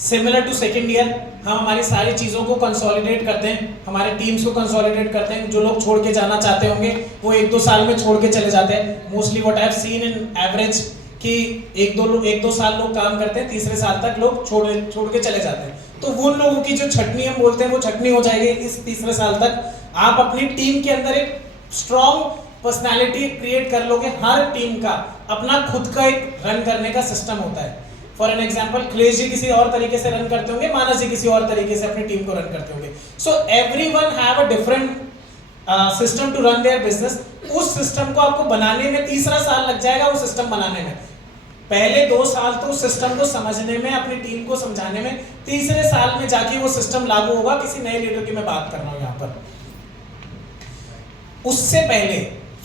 similar to second year. हम हमारी सारी चीज़ों को कंसोलिडेट करते हैं, हमारे टीम्स को कंसोलिडेट करते हैं। जो लोग छोड़ के जाना चाहते होंगे वो 1-2 साल में छोड़ के चले जाते हैं। Mostly what I have seen in average कि एक दो साल लोग काम करते हैं, तीसरे साल तक लोग छोड़ के चले जाते हैं। तो वो लोगों की जो छटनी हम बोलते हैं वो छटनी हो जाएगी इस तीसरे साल तक। आप अपनी टीम के अंदर एक स्ट्रॉन्ग पर्सनालिटी क्रिएट कर लोगे। हर टीम का अपना खुद का एक रन करने का सिस्टम होता है। For an example, Akhilesh ji किसी और तरीके से रन करते होंगे, मानस जी किसी और तरीके से अपनी टीम को रन करते होंगे। So everyone have a different system to run their business. उस सिस्टम को आपको बनाने में तीसरा साल लग जाएगा। वो सिस्टम बनाने में पहले 2 साल तो उस सिस्टम को समझने में, अपनी टीम को समझाने में, तीसरे साल में जाके वो सिस्टम लागू होगा। किसी नए लीडर की मैं बात कर रहा हूं यहाँ पर। उससे पहले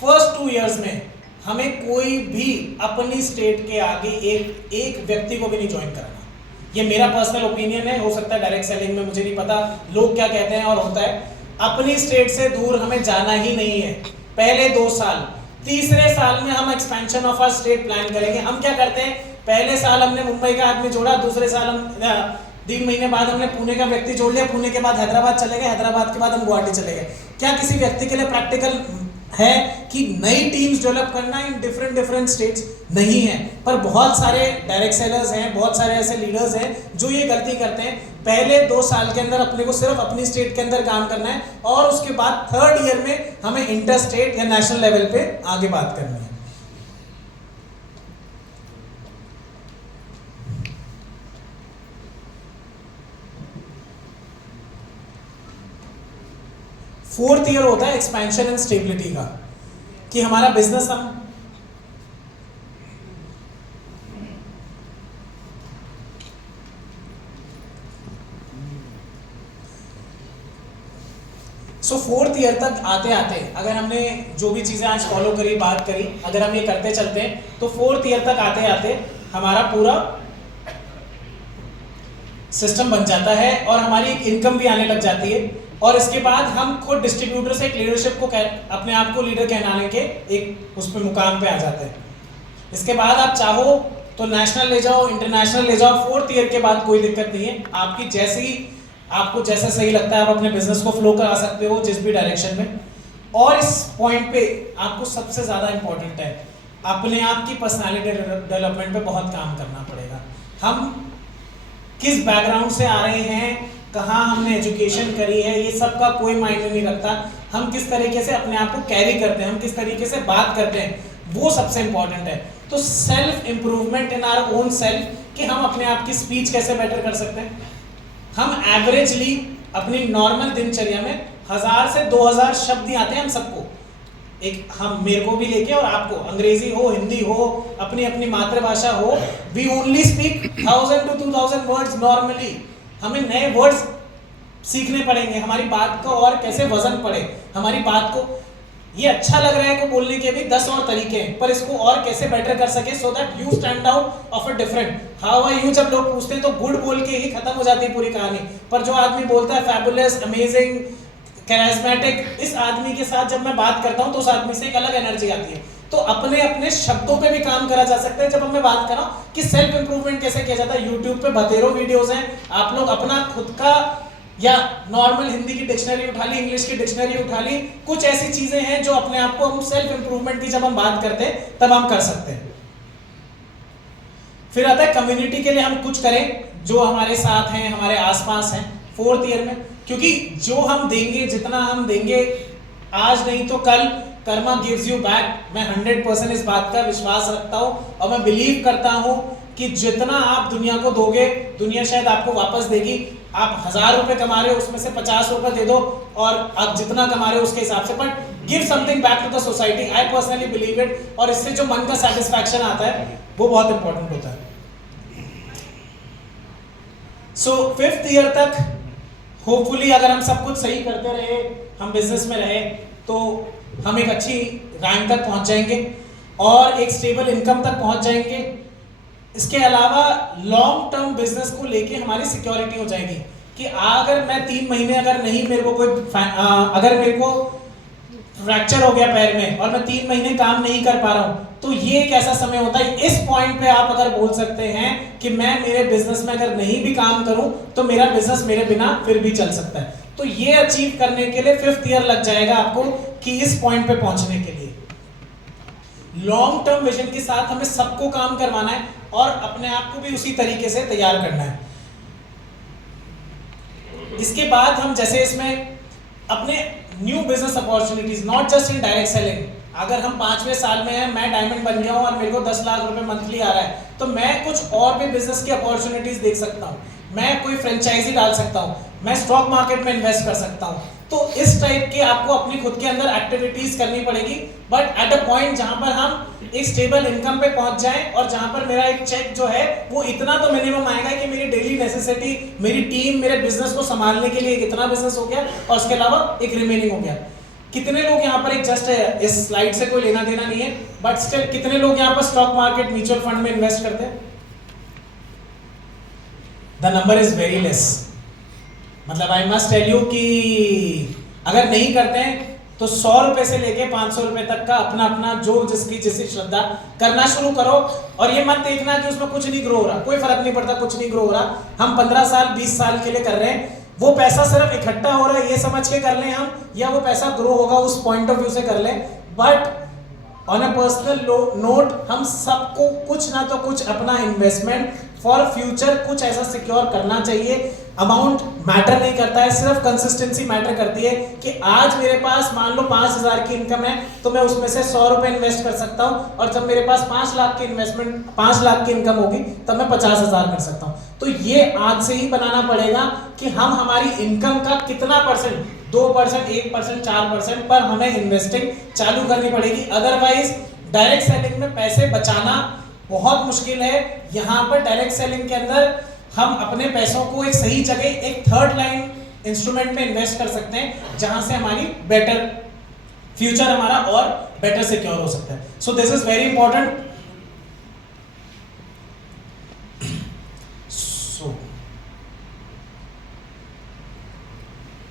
फर्स्ट 2 इयर्स में हमें कोई भी अपनी स्टेट के आगे एक व्यक्ति को भी नहीं ज्वाइन करना। ये मेरा पर्सनल ओपिनियन है, हो सकता है डायरेक्ट सेलिंग में, मुझे नहीं पता लोग क्या कहते हैं और होता है। अपनी स्टेट से दूर हमें जाना ही नहीं है पहले 2 साल। तीसरे साल में हम expansion of our state plan करेंगे। हम क्या करते हैं, पहले साल हमने मुंबई का आदमी जोड़ा, दूसरे साल हम 3 महीने बाद हमने पुणे का व्यक्ति जोड़ लिया, पुणे के बाद हैदराबाद चले गए, हैदराबाद के बाद हम गुवाहाटी चले गए। क्या किसी व्यक्ति के लिए प्रैक्टिकल है कि नई टीम्स डेवलप करना इन डिफरेंट स्टेट्स? नहीं है। पर बहुत सारे डायरेक्ट सेलर्स हैं, बहुत सारे ऐसे लीडर्स हैं जो ये गलती करते हैं। पहले 2 साल के अंदर अपने को सिर्फ अपनी स्टेट के अंदर काम करना है और उसके बाद 3rd ईयर में हमें इंटर स्टेट या नेशनल लेवल पे आगे बात करनी है। फोर्थ ईयर होता है एक्सपेंशन एंड स्टेबिलिटी का, कि हमारा बिजनेस हम फोर्थ ईयर तक आते आते अगर हमने जो भी चीजें आज फॉलो करी, बात करी, अगर हम ये करते चलते हैं तो 4th ईयर तक आते आते हमारा पूरा सिस्टम बन जाता है और हमारी एक इनकम भी आने लग जाती है। और इसके बाद हम खुद डिस्ट्रीब्यूटर से एक लीडरशिप को अपने आप को लीडर कहलाने के एक उस पर मुकाम पे आ जाते हैं। इसके बाद आप चाहो तो नेशनल ले जाओ, इंटरनेशनल ले जाओ। 4th ईयर के बाद कोई दिक्कत नहीं है, आपको जैसा सही लगता है आप अपने बिजनेस को फ्लो करा सकते हो जिस भी डायरेक्शन में। और इस पॉइंट पे आपको सबसे ज्यादा इंपॉर्टेंट है अपने आप की पर्सनालिटी डेवलपमेंट पे बहुत काम करना पड़ेगा। हम किस बैकग्राउंड से आ रहे हैं, कहाँ हमने एजुकेशन करी है, ये सब का कोई मायने नहीं रखता। हम किस तरीके से अपने आप को कैरी करते हैं, हम किस तरीके से बात करते हैं, वो सबसे इंपॉर्टेंट है। तो self improvement in our own self, कि हम अपने आप की स्पीच कैसे बेटर कर सकते हैं। हम एवरेजली अपनी नॉर्मल दिनचर्या में 1000 से 2000 शब्द ही आते हैं हम सबको, एक हम मेरे को भी लेके और आपको, अंग्रेजी हो, हिंदी हो, अपनी अपनी मातृभाषा हो, we only speak 1000 to 2000 words normally. हमें नए वर्ड्स सीखने पड़ेंगे, हमारी बात को और कैसे वजन पड़े, हमारी बात को ये अच्छा लग रहा है को बोलने के भी 10 और तरीके हैं, पर इसको और कैसे बेटर कर सके so that you stand out of a different. How are you जब लोग पूछते हैं तो गुड बोल के ही खत्म हो जाती है पूरी कहानी। पर जो आदमी बोलता है फैबुलस, अमेजिंग, कैरिस्मेटिक, इस आदमी के साथ जब मैं बात करता हूं तो उस आदमी से एक अलग एनर्जी आती है। तो अपने अपने शब्दों पे भी काम करा जा सकता है। जब मैं बात कर रहा हूं कि सेल्फ इंप्रूवमेंट कैसे किया जाता है, यूट्यूब पे बतेरों वीडियोस हैं, आप लोग अपना खुद का या नॉर्मल हिंदी की डिक्शनरी उठा ली, इंग्लिश की डिक्शनरी उठा ली, कुछ ऐसी चीजें हैं जो अपने आप को हम सेल्फ इंप्रूवमेंट की जब हम बात करते हैं तब हम कर सकते हैं। फिर आता है कम्युनिटी के लिए हम कुछ करें जो हमारे साथ हैं, हमारे आसपास हैं 4th ईयर में, क्योंकि जो हम देंगे, जितना हम देंगे आज नहीं तो कल, कर्मा गिव्स यू बैक। मैं 100% इस बात का विश्वास रखता हूं और मैं बिलीव करता हूं कि जितना आप दुनिया को दोगे दुनिया शायद आपको वापस देगी। आप 1000 रुपए कमा रहे हो, उसमें से 50 रुपए दे दो और आप जितना कमा रहे हो उसके हिसाब से, but give something back to the society. I personally believe it. और इससे जो मन का सेटिस्फैक्शन आता है वो बहुत इंपॉर्टेंट होता है। सो 5th ईयर तक होपफुली अगर हम सब कुछ सही करते रहे, हम बिजनेस में रहे, तो हम एक अच्छी रैंक तक पहुंच जाएंगे और एक स्टेबल इनकम तक पहुंच जाएंगे। इसके अलावा लॉन्ग टर्म बिजनेस को लेके हमारी सिक्योरिटी हो जाएगी कि अगर मैं 3 महीने अगर नहीं मेरे को कोई अगर मेरे को फ्रैक्चर हो गया पैर में और मैं 3 महीने काम नहीं कर पा रहा हूं, तो ये एक ऐसा समय होता है, इस पॉइंट पे आप अगर बोल सकते हैं कि मैं मेरे बिजनेस में अगर नहीं भी काम करूं तो मेरा बिजनेस मेरे बिना फिर भी चल सकता है। तो ये अचीव करने के लिए 5th ईयर लग जाएगा आपको कि इस पॉइंट पे पहुंचने के लिए। लॉन्ग टर्म विजन के साथ हमें सबको काम करवाना है और अपने आप को भी उसी तरीके से तैयार करना है। इसके बाद हम जैसे इसमें अपने new business opportunities, not just in direct selling, अगर हम 5वें साल में हैं, मैं डायमंड बन गया हूं और मेरे को 10 लाख रुपए मंथली आ रहा है, तो मैं कुछ और भी बिजनेस की अपॉर्चुनिटीज देख सकता हूं, मैं कोई फ्रेंचाइजी डाल सकता हूं, मैं स्टॉक मार्केट में इन्वेस्ट कर सकता हूं। तो इस टाइप के आपको अपनी खुद के अंदर एक्टिविटीज करनी पड़ेगी, बट एट अ पॉइंट जहां पर हम एक स्टेबल इनकम पे पहुंच जाएं और जहां पर मेरा एक चेक जो है वो इतना तो मिनिमम आएगा कि मेरी डेली नेसेसिटी, मेरी टीम, मेरे बिजनेस को संभालने के लिए इतना बिजनेस हो गया और उसके अलावा एक रिमेनिंग हो गया। कितने लोग यहाँ पर, एक जस्ट इस स्लाइड से कोई लेना देना नहीं है, बट स्टिल कितने लोग यहाँ पर स्टॉक मार्केट, म्यूचुअल फंड में इन्वेस्ट करते हैं? The number is very less. मतलब आई मस्ट टेल यू कि अगर नहीं करते हैं तो 100 रुपए से लेके 500 रुपए तक का अपना अपना जो जिसकी जैसी श्रद्धा करना शुरू करो। और ये मत देखना कि उसमें कुछ नहीं ग्रो हो रहा, कोई फर्क नहीं पड़ता, कुछ नहीं ग्रो हो रहा। हम 15 साल 20 साल के लिए कर रहे हैं, वो पैसा सिर्फ इकट्ठा हो रहा है ये समझ के कर लें हम, या वो पैसा ग्रो होगा उस पॉइंट ऑफ व्यू से कर लें। But on a personal note हम सबको कुछ ना तो कुछ अपना इन्वेस्टमेंट फॉर फ्यूचर कुछ ऐसा सिक्योर करना चाहिए। अमाउंट मैटर नहीं करता है, सिर्फ कंसिस्टेंसी मैटर करती है कि आज मेरे पास मान लो 5,000 की इनकम है तो मैं उसमें से 100 रुपए इन्वेस्ट कर सकता हूं, और जब मेरे पास 5 लाख की इन्वेस्टमेंट 5 लाख की इनकम होगी तब मैं 50,000 कर सकता हूं। तो ये आज से ही बनाना पड़ेगा कि हम हमारी इनकम का कितना परसेंट, 2%, 1%, 4% पर हमें इन्वेस्टिंग चालू करनी पड़ेगी। अदरवाइज डायरेक्ट सेलिंग में पैसे बचाना बहुत मुश्किल है। यहाँ पर डायरेक्ट सेलिंग के अंदर हम अपने पैसों को एक सही जगह, एक थर्ड लाइन इंस्ट्रूमेंट में इन्वेस्ट कर सकते हैं जहां से हमारी बेटर फ्यूचर हमारा और बेटर सिक्योर हो सकता है। So this is very important. So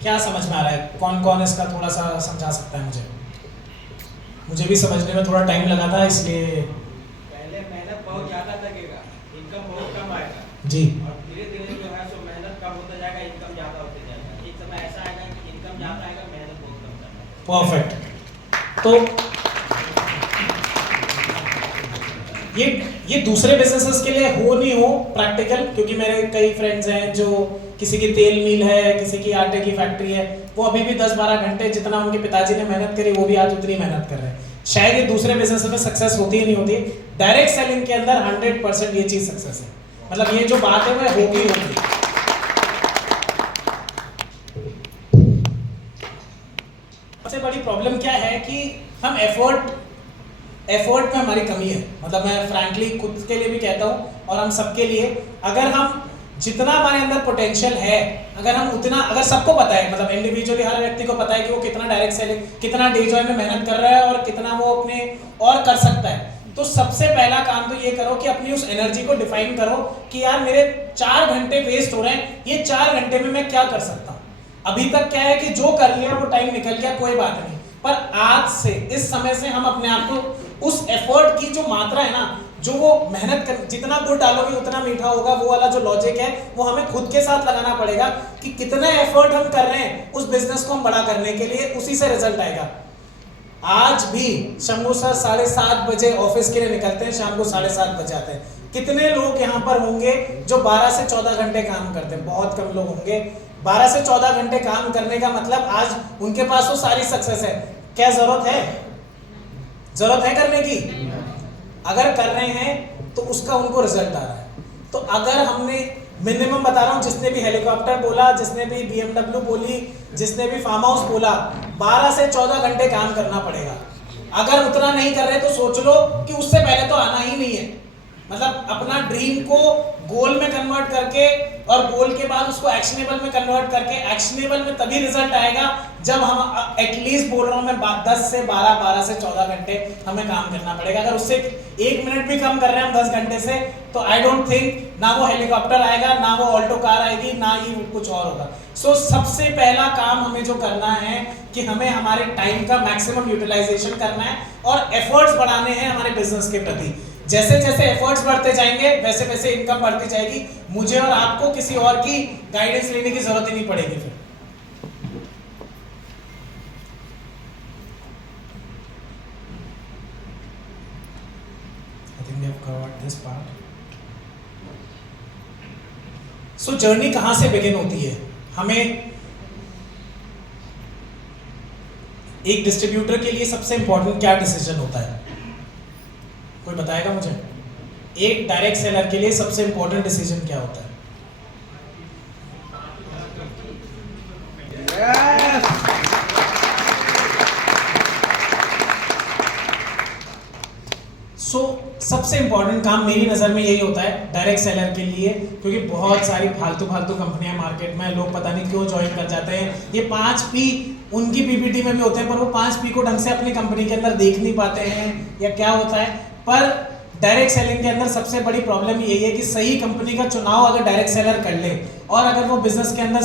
क्या समझ में आ रहा है? कौन कौन इसका थोड़ा सा समझा सकता है? मुझे भी समझने में थोड़ा टाइम लगा था, इसलिए पहले मेहनत बहुत ज्यादा लगेगा, इनकम बहुत कम आएगा जी, और धीरे धीरे जो है सो मेहनत कम होता जाएगा, इनकम ज्यादा होते जाएगा। एक समय ऐसा आएगा कि इनकम ज्यादा आएगा, मेहनत बहुत कम जाएगा। परफेक्ट। तो ये दूसरे बिजनेसेस के लिए हो नहीं हो प्रैक्टिकल, क्योंकि मेरे कई फ्रेंड्स हैं जो, किसी की तेल मिल है, किसी की आटे की फैक्ट्री है, वो अभी भी 10-12 घंटे जितना उनके पिताजी ने मेहनत करी वो भी आज उतनी मेहनत कर रहे हैं। शायद ये दूसरे बिजनेस में सक्सेस होती ही नहीं होती, डायरेक्ट सेलिंग के अंदर 100% ये चीज सक्सेस है। मतलब ये जो बात है वो होगी होगी। सबसे बड़ी प्रॉब्लम क्या है कि हम एफर्ट में हमारी कमी है। मतलब मैं फ्रैंकली खुद के लिए भी कहता हूँ और हम सबके लिए, अगर हम जितना हमारे अंदर पोटेंशियल है, अगर हम उतना, अगर सबको पता है, मतलब इंडिविजुअली हर व्यक्ति को पता है कि वो कितना डायरेक्ट सेलिंग, कितना डे जॉय में मेहनत कर रहा है और कितना वो अपने और कर सकता है, तो सबसे पहला काम तो ये करो कि अपनी उस एनर्जी को डिफाइन करो कि यार मेरे 4 घंटे वेस्ट हो रहे हैं, ये 4 घंटे में मैं क्या कर सकता हूँ। अभी तक क्या है कि जो कर लिया वो टाइम निकल गया, कोई बात नहीं, पर आज से, इस समय से हम अपने आप को उस एफर्ट की जो मात्रा है ना, जो वो मेहनत कर, जितना गुड़ डालोगे उतना मीठा होगा, वो वाला जो लॉजिक है वो हमें खुद के साथ लगाना पड़ेगा कि कितना एफर्ट हम कर रहे हैं उस बिजनेस को हम बड़ा करने के लिए, उसी से रिजल्ट आएगा। आज भी शंभू सर 7:30 बजे ऑफिस के लिए निकलते हैं, शाम को 7:30 बजे आते हैं। कितने लोग यहाँ पर होंगे जो 12 से 14 घंटे काम करते हैं? बहुत कम लोग होंगे। 12 से 14 घंटे काम करने का मतलब आज उनके पास तो सारी सक्सेस है, क्या जरूरत है? जरूरत है करने की? अगर कर रहे हैं तो उसका उनको रिजल्ट आ रहा है। तो अगर हमने, मिनिमम बता रहा हूं, जिसने भी हेलीकॉप्टर बोला, जिसने भी BMW बोली, जिसने भी फार्म हाउस बोला, 12 से 14 घंटे काम करना पड़ेगा। अगर उतना नहीं कर रहे तो सोच लो कि उससे पहले तो आना ही नहीं है। मतलब अपना ड्रीम को गोल में कन्वर्ट करके और गोल के बाद उसको एक्शनेबल में कन्वर्ट करके, एक्शनेबल में तभी रिजल्ट आएगा जब हम एटलीस्ट, बोल रहा हूं मैं, 10 से 12, 12 से 14 घंटे हमें काम करना पड़ेगा। अगर उससे 1 मिनट भी कम कर रहे हैं हम 10 घंटे से, तो आई डोंट थिंक ना वो हेलीकॉप्टर आएगा, ना वो ऑल्टो कार आएगी, ना ही कुछ और होगा। सो सबसे पहला काम हमें जो करना है कि हमें हमारे टाइम का मैक्सिमम यूटिलाइजेशन करना है और एफर्ट्स बढ़ाने हैं हमारे बिजनेस के प्रति। जैसे जैसे एफर्ट्स बढ़ते जाएंगे वैसे वैसे इनकम बढ़ती जाएगी। मुझे और आपको किसी और की गाइडेंस लेने की जरूरत ही नहीं पड़ेगी फिर। this part. So जर्नी कहाँ से बिगिन होती है? हमें एक डिस्ट्रीब्यूटर के लिए सबसे इंपॉर्टेंट क्या डिसीजन होता है? कोई बताएगा मुझे? एक डायरेक्ट सेलर के लिए सबसे इंपॉर्टेंट डिसीजन क्या होता है? सबसे इंपॉर्टेंट काम मेरी नज़र में यही होता है डायरेक्ट सेलर के लिए, क्योंकि बहुत सारी फालतू कंपनियां मार्केट में, लोग पता नहीं क्यों ज्वाइन कर जाते हैं। ये 5P उनकी पीपीटी में भी होते हैं, पर वो 5P को ढंग से अपनी कंपनी के अंदर देख नहीं पाते हैं, या क्या होता है। पर डायरेक्ट सेलिंग के अंदर सबसे बड़ी प्रॉब्लम यही है कि सही कंपनी का चुनाव अगर डायरेक्ट सेलर कर ले और अगर वो बिजनेस के अंदर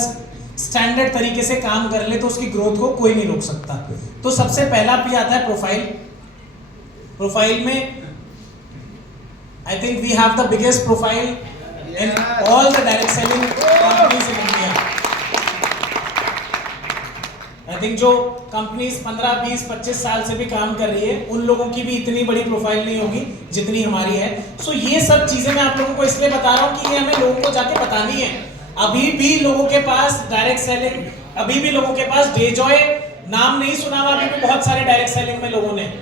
स्टैंडर्ड तरीके से काम कर ले तो उसकी ग्रोथ को कोई नहीं रोक सकता। तो सबसे पहला P आता है प्रोफाइल। प्रोफाइल में I think we have the biggest profile in all the direct selling companies in India. I think जो कंपनीज 15, 20, 25 साल से भी काम कर रही है उन लोगों की भी इतनी बड़ी प्रोफाइल नहीं होगी जितनी हमारी है। सो ये सब चीजें मैं आप लोगों को इसलिए बता रहा हूँ कि ये हमें लोगों को जाके बतानी है। अभी भी लोगों के पास डायरेक्ट सेलिंग, अभी भी लोगों के पास डेजॉय नाम नहीं सुना हुआ, अभी भी बहुत सारे डायरेक्ट सेलिंग में लोगों ने।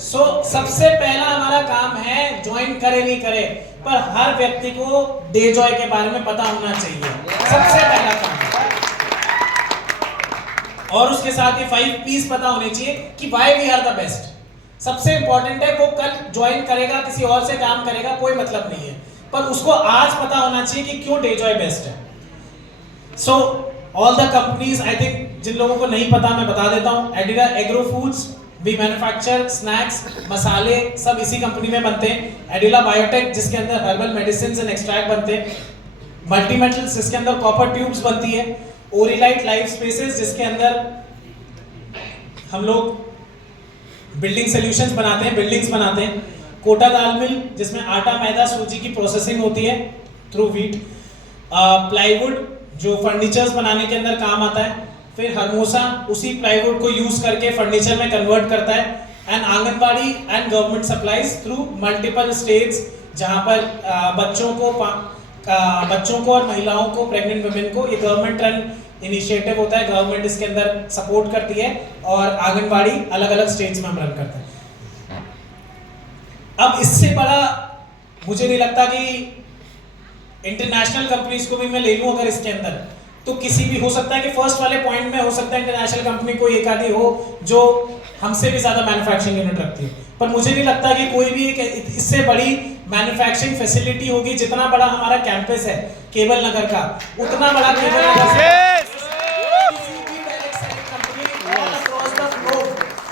सबसे पहला हमारा काम है, ज्वाइन करे नहीं करे, पर हर व्यक्ति को डेजॉय के बारे में पता होना चाहिए, सबसे पहला काम। और उसके साथ ये 5 P's पता होने चाहिए कि why we are the best. सबसे इंपॉर्टेंट है, वो कल ज्वाइन करेगा, किसी और से काम करेगा, कोई मतलब नहीं है, पर उसको आज पता होना चाहिए कि क्यों डेजॉय बेस्ट है। So all the companies, I think जिन लोगों को नहीं पता मैं बता देता हूँ, Adida Agro Foods, we manufacture snacks, मसाले सब इसी कंपनी में बनते हैं। एडिला बायोटेक जिसके अंदर हर्बल मेडिसिन एंड एक्सट्रैक्ट बनते हैं। मल्टीमेटल्स जिसके अंदर कॉपर ट्यूब्स बनती है। ओरिलाइट लाइफ स्पेसेस जिसके अंदर हम लोग बिल्डिंग सॉल्यूशंस बनाते हैं, बिल्डिंग्स बनाते हैं। कोटा दाल मिल जिसमें आटा, मैदा, सूजी की प्रोसेसिंग होती है थ्रू व्हीट। प्लाईवुड जो फर्नीचर्स बनाने के अंदर काम आता है। फिर हरमोसा उसी प्लाईवुड को यूज करके फर्नीचर में कन्वर्ट करता है। And anganwadi and government supplies through multiple states, जहां पर बच्चों को और महिलाओं को, प्रेग्नेंट वुमेन को, ये गवर्नमेंट रन इनिशिएटिव होता है, गवर्नमेंट इसके अंदर सपोर्ट करती है और आंगनबाड़ी अलग अलग स्टेट्स में हम रन करते हैं। अब इससे बड़ा मुझे नहीं लगता कि इंटरनेशनल कंपनीज को भी मैं ले लूं अगर इसके अंदर, तो किसी भी हो सकता है कि फर्स्ट वाले पॉइंट में हो सकता है इंटरनेशनल कंपनी कोई एक आधी हो जो हमसे भी ज्यादा मैन्युफैक्चरिंग यूनिट रखती है, पर मुझे नहीं लगता कि कोई भी एक इससे बड़ी मैन्युफैक्चरिंग फैसिलिटी होगी। जितना बड़ा हमारा कैंपस है केबल नगर का, उतना बड़ा केबल नगर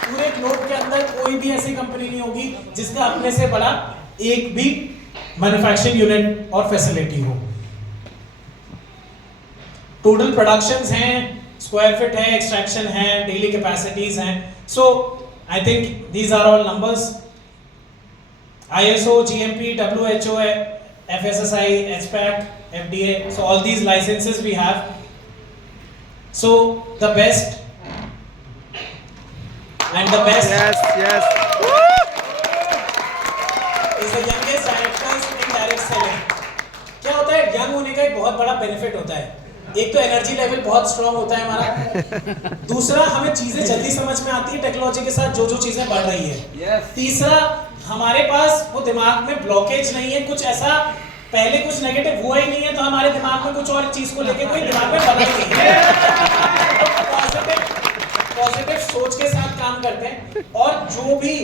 पूरे ग्लोब के अंदर कोई भी ऐसी कंपनी नहीं होगी जिसका अपने से बड़ा एक भी मैन्युफैक्चरिंग यूनिट और फैसिलिटी हो। टोटल प्रोडक्शंस हैं, स्क्वायर फीट है, एक्सट्रैक्शन है, डेली कैपेसिटीज हैं। So I think these are all numbers. ISO, GMP, WHO, FSSAI, HPAC, FDA, so all these licenses we have. So the best and the best yes is the youngest directors in direct selling. क्या होता है, young होने का एक बहुत बड़ा benefit होता है। एक तो एनर्जी लेवल बहुत स्ट्रांग होता है हमारा, दूसरा हमें चीजें जल्दी समझ में आती है टेक्नोलॉजी के साथ, जो चीजें बढ़ रही है। तीसरा हमारे पास वो दिमाग में ब्लॉकेज नहीं है, कुछ ऐसा पहले कुछ नेगेटिव हुआ ही नहीं है तो हमारे दिमाग में कुछ और चीज को लेके कोई दिमाग में बना ही नहीं है। पॉजिटिव सोच के साथ काम करते हैं और जो भी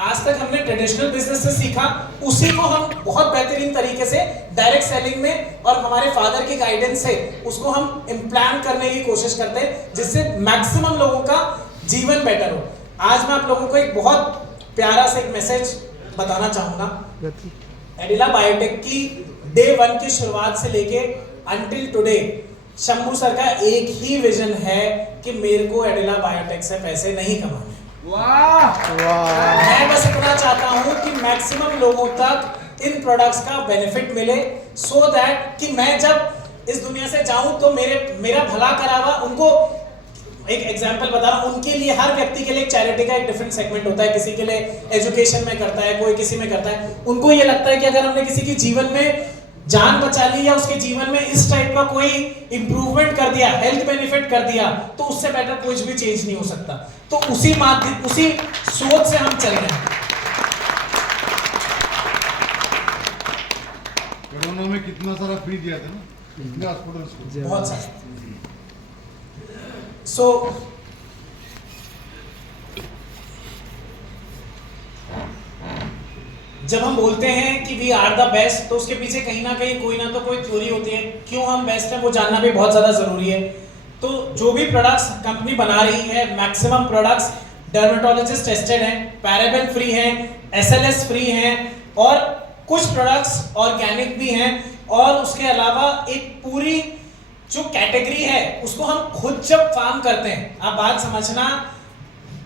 आज तक हमने ट्रेडिशनल बिजनेस से सीखा उसी को हम बहुत बेहतरीन तरीके से डायरेक्ट सेलिंग में और हमारे फादर की गाइडेंस से उसको हम इम्प्लांट करने की कोशिश करते हैं, जिससे मैक्सिमम लोगों का जीवन बेटर हो। आज मैं आप लोगों को एक बहुत प्यारा सा एक मैसेज बताना चाहूंगा। एडिला बायोटेक की डे 1 की शुरुआत से लेके अंटिल टुडे शंभू सर का एक ही विजन है कि मेरे को एडिला बायोटेक से पैसे नहीं कमाने। मैं बस इतना चाहता हूं कि मैक्सिमम लोगों तक इन प्रोडक्ट्स का बेनिफिट मिले, सो दैट कि मैं जब इस दुनिया से जाऊं तो मेरा भला करा हुआ उनको एक एग्जांपल बता रहा हूँ, उनके लिए, हर व्यक्ति के लिए चैरिटी का एक डिफरेंट सेगमेंट होता है, किसी के लिए एजुकेशन में करता है, कोई किसी में करता है। उनको ये लगता है कि अगर हमने किसी के जीवन में जान बचा ली या उसके जीवन में इस टाइप का कोई इंप्रूवमेंट कर दिया, हेल्थ बेनिफिट कर दिया, तो उससे बेटर कुछ भी चेंज नहीं हो सकता। तो उसी सोच से हम चल रहे हैं। कोरोना में कितना सारा फ्री दिया था ना, कितने हॉस्पिटल्स को, बहुत सारा। सो जब हम बोलते हैं कि वी आर द बेस्ट, तो उसके पीछे कहीं ना कहीं कोई ना तो कोई थ्योरी होती है। क्यों हम बेस्ट हैं वो जानना भी बहुत ज़्यादा ज़रूरी है। तो जो भी प्रोडक्ट्स कंपनी बना रही है, मैक्सिमम प्रोडक्ट्स डर्मेटोलॉजिस्ट टेस्टेड हैं, पैराबेन फ्री हैं, SLS फ्री हैं, और कुछ प्रोडक्ट्स ऑर्गेनिक भी हैं। और उसके अलावा एक पूरी जो कैटेगरी है उसको हम खुद जब फार्म करते हैं, आप बात समझना,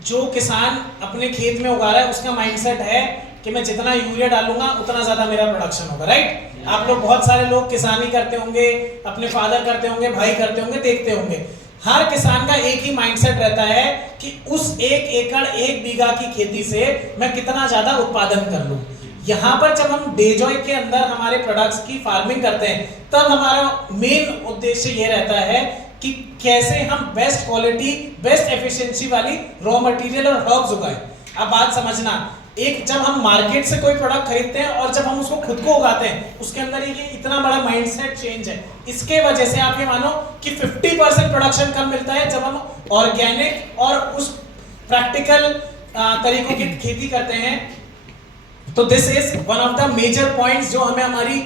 जो किसान अपने खेत में उगा रहा है उसका माइंडसेट है कि मैं जितना यूरिया डालूंगा उतना ज्यादा मेरा प्रोडक्शन होगा, राइट। आप लोग, बहुत सारे लोग किसानी करते होंगे, अपने फादर करते होंगे, भाई करते होंगे, देखते होंगे। हर किसान का एक ही माइंडसेट रहता है कि उस 1 एकड़ 1 बीघा की खेती से मैं कितना ज्यादा उत्पादन कर लूं। यहाँ पर जब हम डेजॉय के अंदर हमारे प्रोडक्ट्स की फार्मिंग करते हैं, तब हमारा मेन उद्देश्य ये रहता है कि कैसे हम बेस्ट क्वालिटी, बेस्ट एफिशिएंसी वाली रॉ मटेरियल और हर्ब्स उगाएं। अब बात समझना, एक जब हम मार्केट से कोई प्रोडक्ट खरीदते हैं और जब हम उसको खुद को उगाते हैं, उसके अंदर ये इतना बड़ा माइंडसेट चेंज है। इसके वजह से आप ये मानो कि 50% प्रोडक्शन कम मिलता है जब हम ऑर्गेनिक और उस प्रैक्टिकल तरीकों की खेती करते हैं। तो this is one of the major points जो हमें हमारी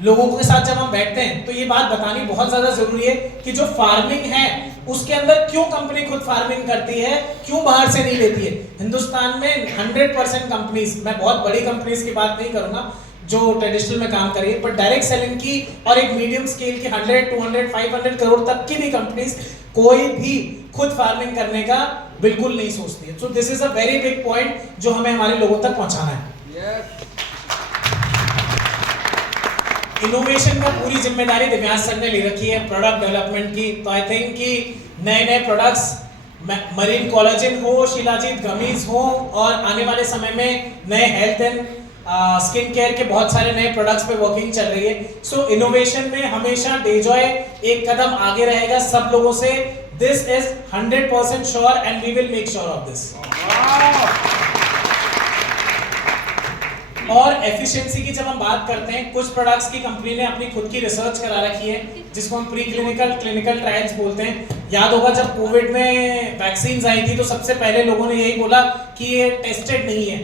लोगों के साथ जब हम बैठते हैं तो ये बात बतानी बहुत ज्यादा जरूरी है कि जो फार्मिंग है उसके अंदर क्यों कंपनी खुद फार्मिंग करती है, क्यों बाहर से नहीं लेती है। हिंदुस्तान में 100% कंपनीज, मैं बहुत बड़ी कंपनीज की बात नहीं करूंगा जो ट्रेडिशनल में काम कर रही है, पर डायरेक्ट सेलिंग की और एक मीडियम स्केल की 100, 200, 500 करोड़ तक की भी कंपनीज कोई भी खुद फार्मिंग करने का बिल्कुल नहीं सोचती है। So this is a very big point जो हमें हमारे लोगों तक पहुंचाना है। इनोवेशन का पूरी जिम्मेदारी दिव्यांश सर ने ले रखी है प्रोडक्ट डेवलपमेंट की। तो आई थिंक कि नए प्रोडक्ट्स, मरीन कोलेजन हो, शिलाजीत गमीज हो, और आने वाले समय में नए हेल्थ एंड स्किन केयर के बहुत सारे नए प्रोडक्ट्स पे वर्किंग चल रही है। सो इनोवेशन में हमेशा डेजॉय एक कदम आगे रहेगा सब लोगों से। This is 100% sure and we will make sure of this. और एफिशिएंसी की जब हम बात करते हैं, कुछ प्रोडक्ट्स की कंपनी ने अपनी खुद की रिसर्च करा रखी है जिसको हम प्री क्लिनिकल, क्लिनिकल ट्रायल्स बोलते हैं। याद होगा जब कोविड में वैक्सीन आई थी तो सबसे पहले लोगों ने यही बोला कि ये टेस्टेड नहीं है।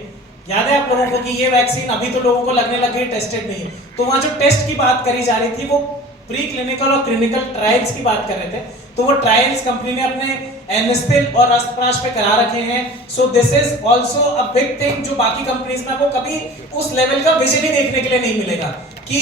याद है आप लोगों को कि ये वैक्सीन अभी तो लोगों को लगने लग गई टेस्टेड नहीं है। तो वहाँ जो टेस्ट की बात करी जा रही थी वो प्री क्लिनिकल और क्लिनिकल ट्रायल्स की बात कर रहे थे। तो वो ट्रायल्स कंपनी ने अपने एनएसपिल और रसप्राश पे करा रखे हैं। So this is also a big thing जो बाकी कंपनीज में वो कभी उस लेवल का विजन ही देखने के लिए नहीं मिलेगा कि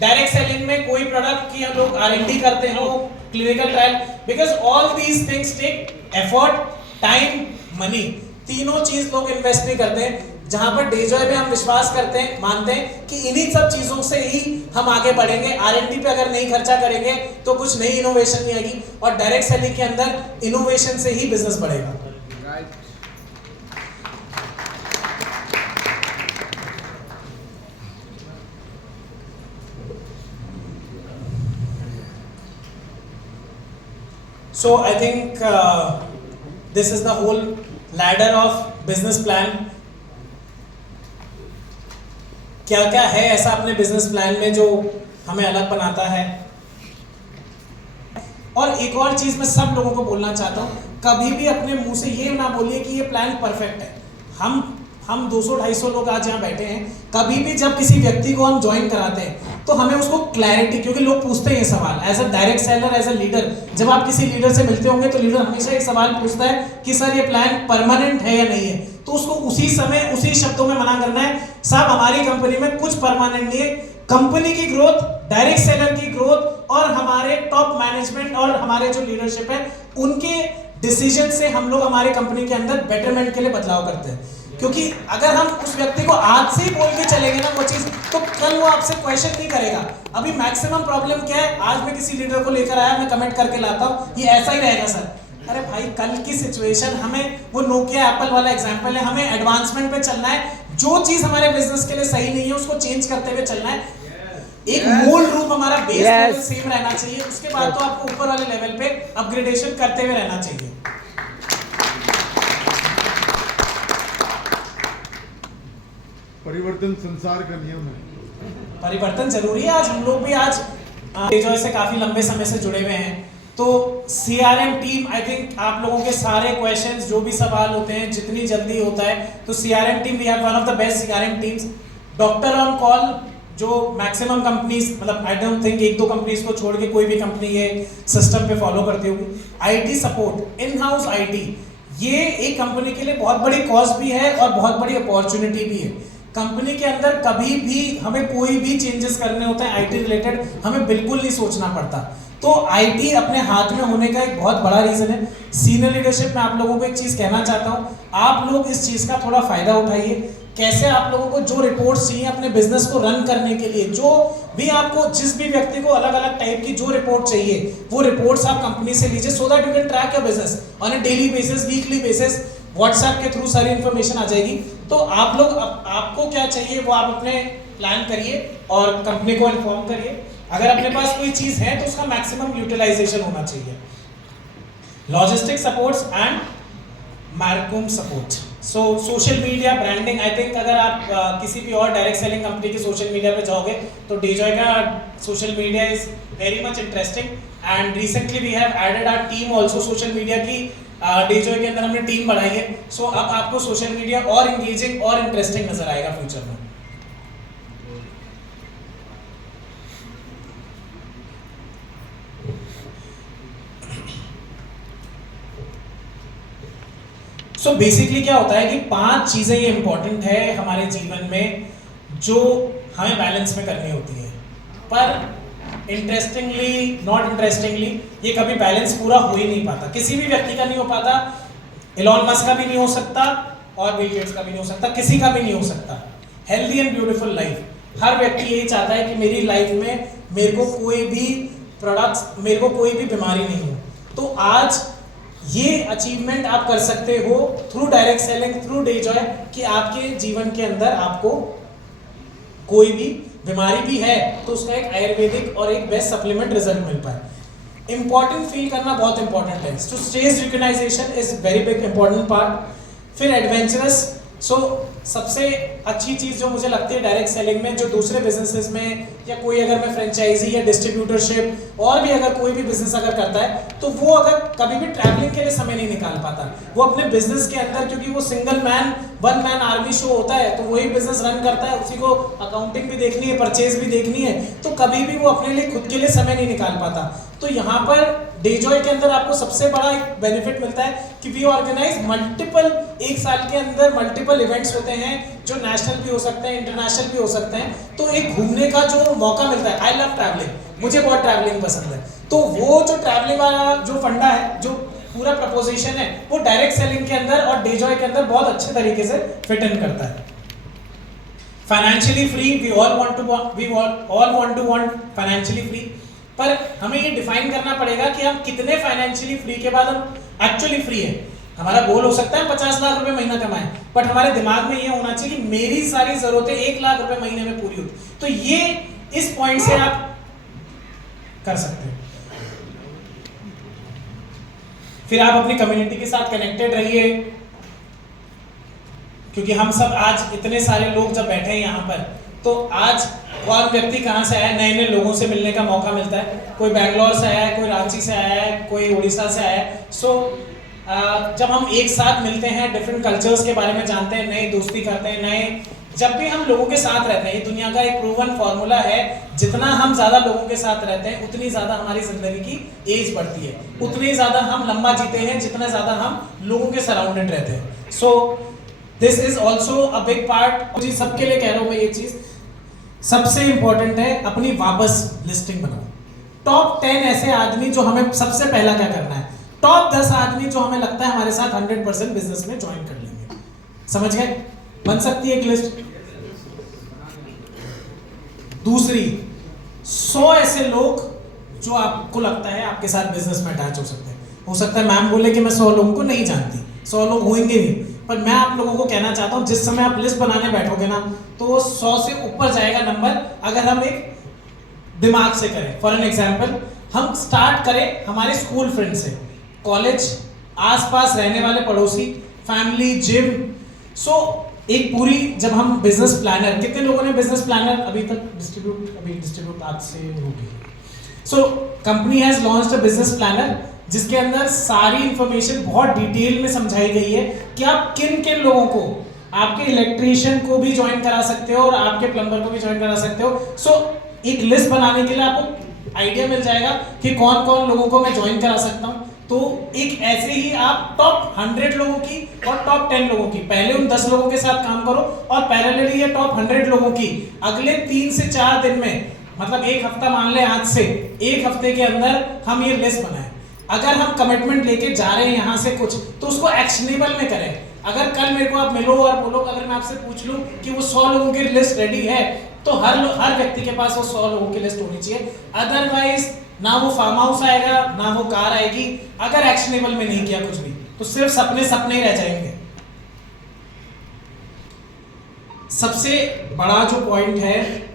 डायरेक्ट सेलिंग में कोई प्रोडक्ट की लोग R&D करते हो, clinical trial, because all these things take effort, time, money, तीनों चीज लोग इन्वेस्ट नहीं करते हैं। जहां पर डेजॉय में हम विश्वास करते हैं, मानते हैं कि इन्हीं सब चीजों से ही हम आगे बढ़ेंगे। R&D पे अगर नहीं खर्चा करेंगे तो कुछ नई इनोवेशन नहीं आएगी, और डायरेक्ट सेलिंग के अंदर इनोवेशन से ही बिजनेस बढ़ेगा। So I think this is the whole ladder of business plan. क्या क्या है ऐसा अपने बिजनेस प्लान में जो हमें अलग बनाता है। और एक और चीज मैं सब लोगों को बोलना चाहता हूँ, कभी भी अपने मुंह से ये ना बोलिए कि ये प्लान परफेक्ट है। हम 200-250 लोग आज यहाँ बैठे हैं, कभी भी जब किसी व्यक्ति को हम ज्वाइन कराते हैं तो हमें उसको क्लैरिटी, क्योंकि लोग पूछते हैं ये सवाल as a direct seller, as a leader, जब आप किसी लीडर से मिलते होंगे तो लीडर हमेशा एक सवाल पूछता है कि सर ये प्लान परमानेंट है या नहीं है। तो उसको उसी समय उसी शब्दों में मना करना है, साहब हमारी कंपनी में कुछ परमानेंट नहीं है। कंपनी की ग्रोथ, डायरेक्ट सेलर की ग्रोथ और हमारे टॉप मैनेजमेंट और हमारे जो लीडरशिप है उनके डिसीजन से हम लोग हमारी कंपनी के अंदर बेटरमेंट के लिए बदलाव करते हैं। क्योंकि अगर हम उस व्यक्ति को आज से ही बोल के चलेंगे ना वो चीज, तो कल वो आपसे क्वेश्चन नहीं करेगा। अभी मैक्सिमम प्रॉब्लम क्या है, आज मैं किसी लीडर को लेकर आया, मैं कमेंट करके लाता हूँ ये ऐसा ही रहेगा सर, अरे भाई कल की सिचुएशन, हमें वो नोकिया एप्पल वाला एग्जांपल है, हमें एडवांसमेंट पे चलना है, जो चीज हमारे बिजनेस के लिए सही नहीं है उसको चेंज करते हुए चलना है। एक मूल रूप हमारा बेस लेवल सेम रहना चाहिए, उसके बाद तो आपको ऊपर वाले लेवल पे अपग्रेडेशन करते हुए रहना चाहिए। परिवर्तन संसार का नियम है। परिवर्तन जरूरी है। आज हम लोग भी आज डेजॉय से काफी लंबे समय से जुड़े हुए हैं, तो सीआरएम टीम, आई थिंक आप लोगों के सारे क्वेश्चंस जो भी सवाल होते हैं जितनी जल्दी होता है, तो CRM team, we have one of the best CRM teams. Doctor on call, जो मैक्सिमम कंपनीज, मतलब आई डोंट थिंक एक दो कंपनीज को छोड़ के कोई भी कंपनी ये सिस्टम पे फॉलो करती होगी। IT support, in house IT, ये एक कंपनी के लिए बहुत बड़ी कॉस्ट भी है और बहुत बड़ी अपॉर्चुनिटी भी है। कंपनी के अंदर कभी भी हमें कोई भी चेंजेस करने होते हैं आईटी रिलेटेड, हमें बिल्कुल नहीं सोचना पड़ता। तो आईटी अपने हाथ में होने का एक बहुत बड़ा रीजन है। सीनियर लीडरशिप में आप लोगों को एक चीज कहना चाहता हूँ, आप लोग इस चीज का थोड़ा फायदा उठाइए। कैसे आप लोगों को जो रिपोर्ट्स चाहिए अपने बिजनेस को रन करने के लिए, जो भी आपको, जिस भी व्यक्ति को अलग अलग टाइप की जो रिपोर्ट चाहिए, वो रिपोर्ट्स आप कंपनी से लीजिए, सो that you can track your business on a daily basis, weekly basis. WhatsApp के थ्रू सारी इंफॉर्मेशन आ जाएगी। तो आप लोग, आपको क्या चाहिए वो आप अपने प्लान करिए और कंपनी को इन्फॉर्म करिए। अगर अपने पास कोई चीज है तो उसका मैक्सिमम यूटिलाइजेशन होना चाहिए। लॉजिस्टिक सपोर्ट्स एंड मार्कूम support. So social media branding, I think अगर आप किसी भी और डायरेक्ट सेलिंग कंपनी की सोशल मीडिया पे जाओगे तो डेजॉय का social media is very much interesting, and recently we have added our team also social media की। डेजॉय के अंदर हमने टीम बढ़ाई है। सो अब आपको सोशल मीडिया और इंगेजिंग और इंटरेस्टिंग नजर आएगा फ्यूचर में। सो बेसिकली क्या होता है कि 5 चीजें ये इंपॉर्टेंट है हमारे जीवन में जो हमें बैलेंस में करनी होती है, पर इंटरेस्टिंगली, नॉट इंटरेस्टिंगली, ये कभी बैलेंस पूरा हो ही नहीं पाता। किसी भी व्यक्ति का नहीं हो पाता, एलॉन मस्क का भी नहीं हो सकता और बिल गेट्स का भी नहीं हो सकता, किसी का भी नहीं हो सकता। हेल्दी एंड ब्यूटीफुल लाइफ, हर व्यक्ति यही चाहता है कि मेरी लाइफ में मेरे को कोई भी प्रोडक्ट्स, मेरे को कोई भी बीमारी नहीं हो। तो आज ये अचीवमेंट आप कर सकते हो through direct selling, through Dejoy, कि आपके जीवन के अंदर आपको कोई भी बीमारी भी है तो उसका एक आयुर्वेदिक और एक बेस्ट सप्लीमेंट रिजल्ट मिल पाए। इंपॉर्टेंट फील करना बहुत इंपॉर्टेंट है। तो stage recognisation is very big important part. फिर एडवेंचरस, सो सबसे अच्छी चीज़ जो मुझे लगती है डायरेक्ट सेलिंग में, जो दूसरे बिजनेसेस में, या कोई अगर मैं फ्रेंचाइजी या डिस्ट्रीब्यूटरशिप और भी अगर कोई भी बिजनेस अगर करता है, तो वो अगर कभी भी ट्रैवलिंग के लिए समय नहीं निकाल पाता। वो अपने बिजनेस के अंदर, क्योंकि वो single man, one man army show होता है, तो वही बिजनेस रन करता है, उसी को अकाउंटिंग भी देखनी है, परचेज भी देखनी है, तो कभी भी वो अपने लिए, खुद के लिए समय नहीं निकाल पाता। तो यहाँ पर डेजॉय के अंदर आपको सबसे बड़ा एक बेनिफिट मिलता है कि वी ऑर्गेनाइज मल्टीपल, एक साल के अंदर मल्टीपल इवेंट्स होते हैं जो नेशनल भी हो सकते हैं, इंटरनेशनल भी हो सकते हैं। तो एक घूमने का जो मौका मिलता है, आई लव ट्रैवलिंग, मुझे बहुत ट्रैवलिंग पसंद है। तो वो जो ट्रैवलिंग वाला जो फंडा है, जो पूरा प्रपोजिशन है, वो डायरेक्ट सेलिंग के अंदर और डेजॉय के अंदर बहुत अच्छे तरीके से फिट इन करता है। Financially free, we all want to want financially free, पर हमें ये डिफाइन करना पड़ेगा कि हम कितने फाइनेंशियली फ्री के बाद हम एक्चुअली फ्री है। हमारा गोल हो सकता है 50 लाख रुपए महीना कमाएं, बट हमारे दिमाग में ये होना चाहिए कि मेरी सारी जरूरतें 1 लाख रुपए महीने में पूरी होती। तो ये इस पॉइंट से आप कर सकते हैं। फिर आप अपनी कम्युनिटी के साथ कनेक्टेड रहिए, क्योंकि हम सब आज इतने सारे लोग जब बैठे हैं यहाँ पर, तो आज कौन व्यक्ति कहाँ से आया है, नए नए लोगों से मिलने का मौका मिलता है। कोई बैंगलोर से आया है, कोई रांची से आया है, कोई उड़ीसा से आया है। सो जब हम एक साथ मिलते हैं, डिफरेंट कल्चर्स के बारे में जानते हैं, नई दोस्ती करते हैं, नए, जब भी हम लोगों के साथ रहते हैं, ये दुनिया का एक प्रूवन फॉर्मूला है, जितना हम ज्यादा लोगों के साथ रहते हैं उतनी ज्यादा हमारी जिंदगी की एज बढ़ती है, उतनी ज्यादा हम लंबा जीते हैं जितना ज्यादा हम लोगों के सराउंडेड रहते हैं। So this is also a big part. जी सबके लिए कह रहा हूँ मैं ये चीज, सबसे इंपॉर्टेंट है अपनी वापस लिस्टिंग बनाओ। टॉप 10 ऐसे आदमी जो हमें सबसे पहला क्या करना है, टॉप 10 आदमी जो हमें लगता है हमारे साथ 100% बिजनेस में ज्वाइन कर लेंगे। समझ गए? बन सकती है एक लिस्ट। दूसरी, 100 ऐसे लोग जो आपको लगता है आपके साथ बिजनेस में अटैच हो सकते हैं। हो सकता है मैम बोले कि मैं 100 लोगों को नहीं जानती, 100 लोग होंगे नहीं, पर मैं आप लोगों को कहना चाहता हूँ जिस समय आप लिस्ट बनाने बैठोगे ना तो वो 100 से ऊपर जाएगा नंबर, अगर हम एक दिमाग से करें। फॉर एन एग्जाम्पल, हम स्टार्ट करें हमारे स्कूल फ्रेंड से, कॉलेज, आसपास रहने वाले पड़ोसी, फैमिली, जिम। सो एक पूरी, जब हम बिजनेस प्लानर, कितने लोगों ने बिजनेस प्लानर अभी तक डिस्ट्रीब्यूट आज से होगी? So company has launched a business planner जिसके अंदर सारी इंफॉर्मेशन बहुत डिटेल में समझाई गई है कि आप किन किन लोगों को, आपके इलेक्ट्रीशियन को भी ज्वाइन करा सकते हो और आपके प्लम्बर को भी ज्वाइन करा सकते हो। सो एक लिस्ट बनाने के लिए आपको आइडिया मिल जाएगा कि कौन कौन लोगों को मैं ज्वाइन करा सकता हूँ। तो एक ऐसे ही आप टॉप 100 लोगों की और टॉप 10 लोगों की, पहले उन 10 लोगों के साथ काम करो और पैरेलली ये टॉप 100 लोगों की अगले 3 से 4 दिन में, मतलब एक हफ्ता मान ले आज से, एक हफ्ते के अंदर हम ये लिस्ट बनाएं। अगर हम कमिटमेंट लेके जा रहे हैं यहाँ से कुछ, तो उसको एक्शनेबल में करें। अगर कल मेरे को आप मिलो और बोलो, अगर मैं आपसे पूछ लूँ कि वो 100 लोगों की लिस्ट रेडी है, तो हर व्यक्ति के पास वो 100 लोगों की लिस्ट होनी चाहिए। अदरवाइज ना वो फार्म हाउस आएगा ना वो कार आएगी, अगर एक्शनेबल में नहीं किया कुछ भी, तो सिर्फ सपने ही रह जाएंगे। सबसे बड़ा जो पॉइंट है,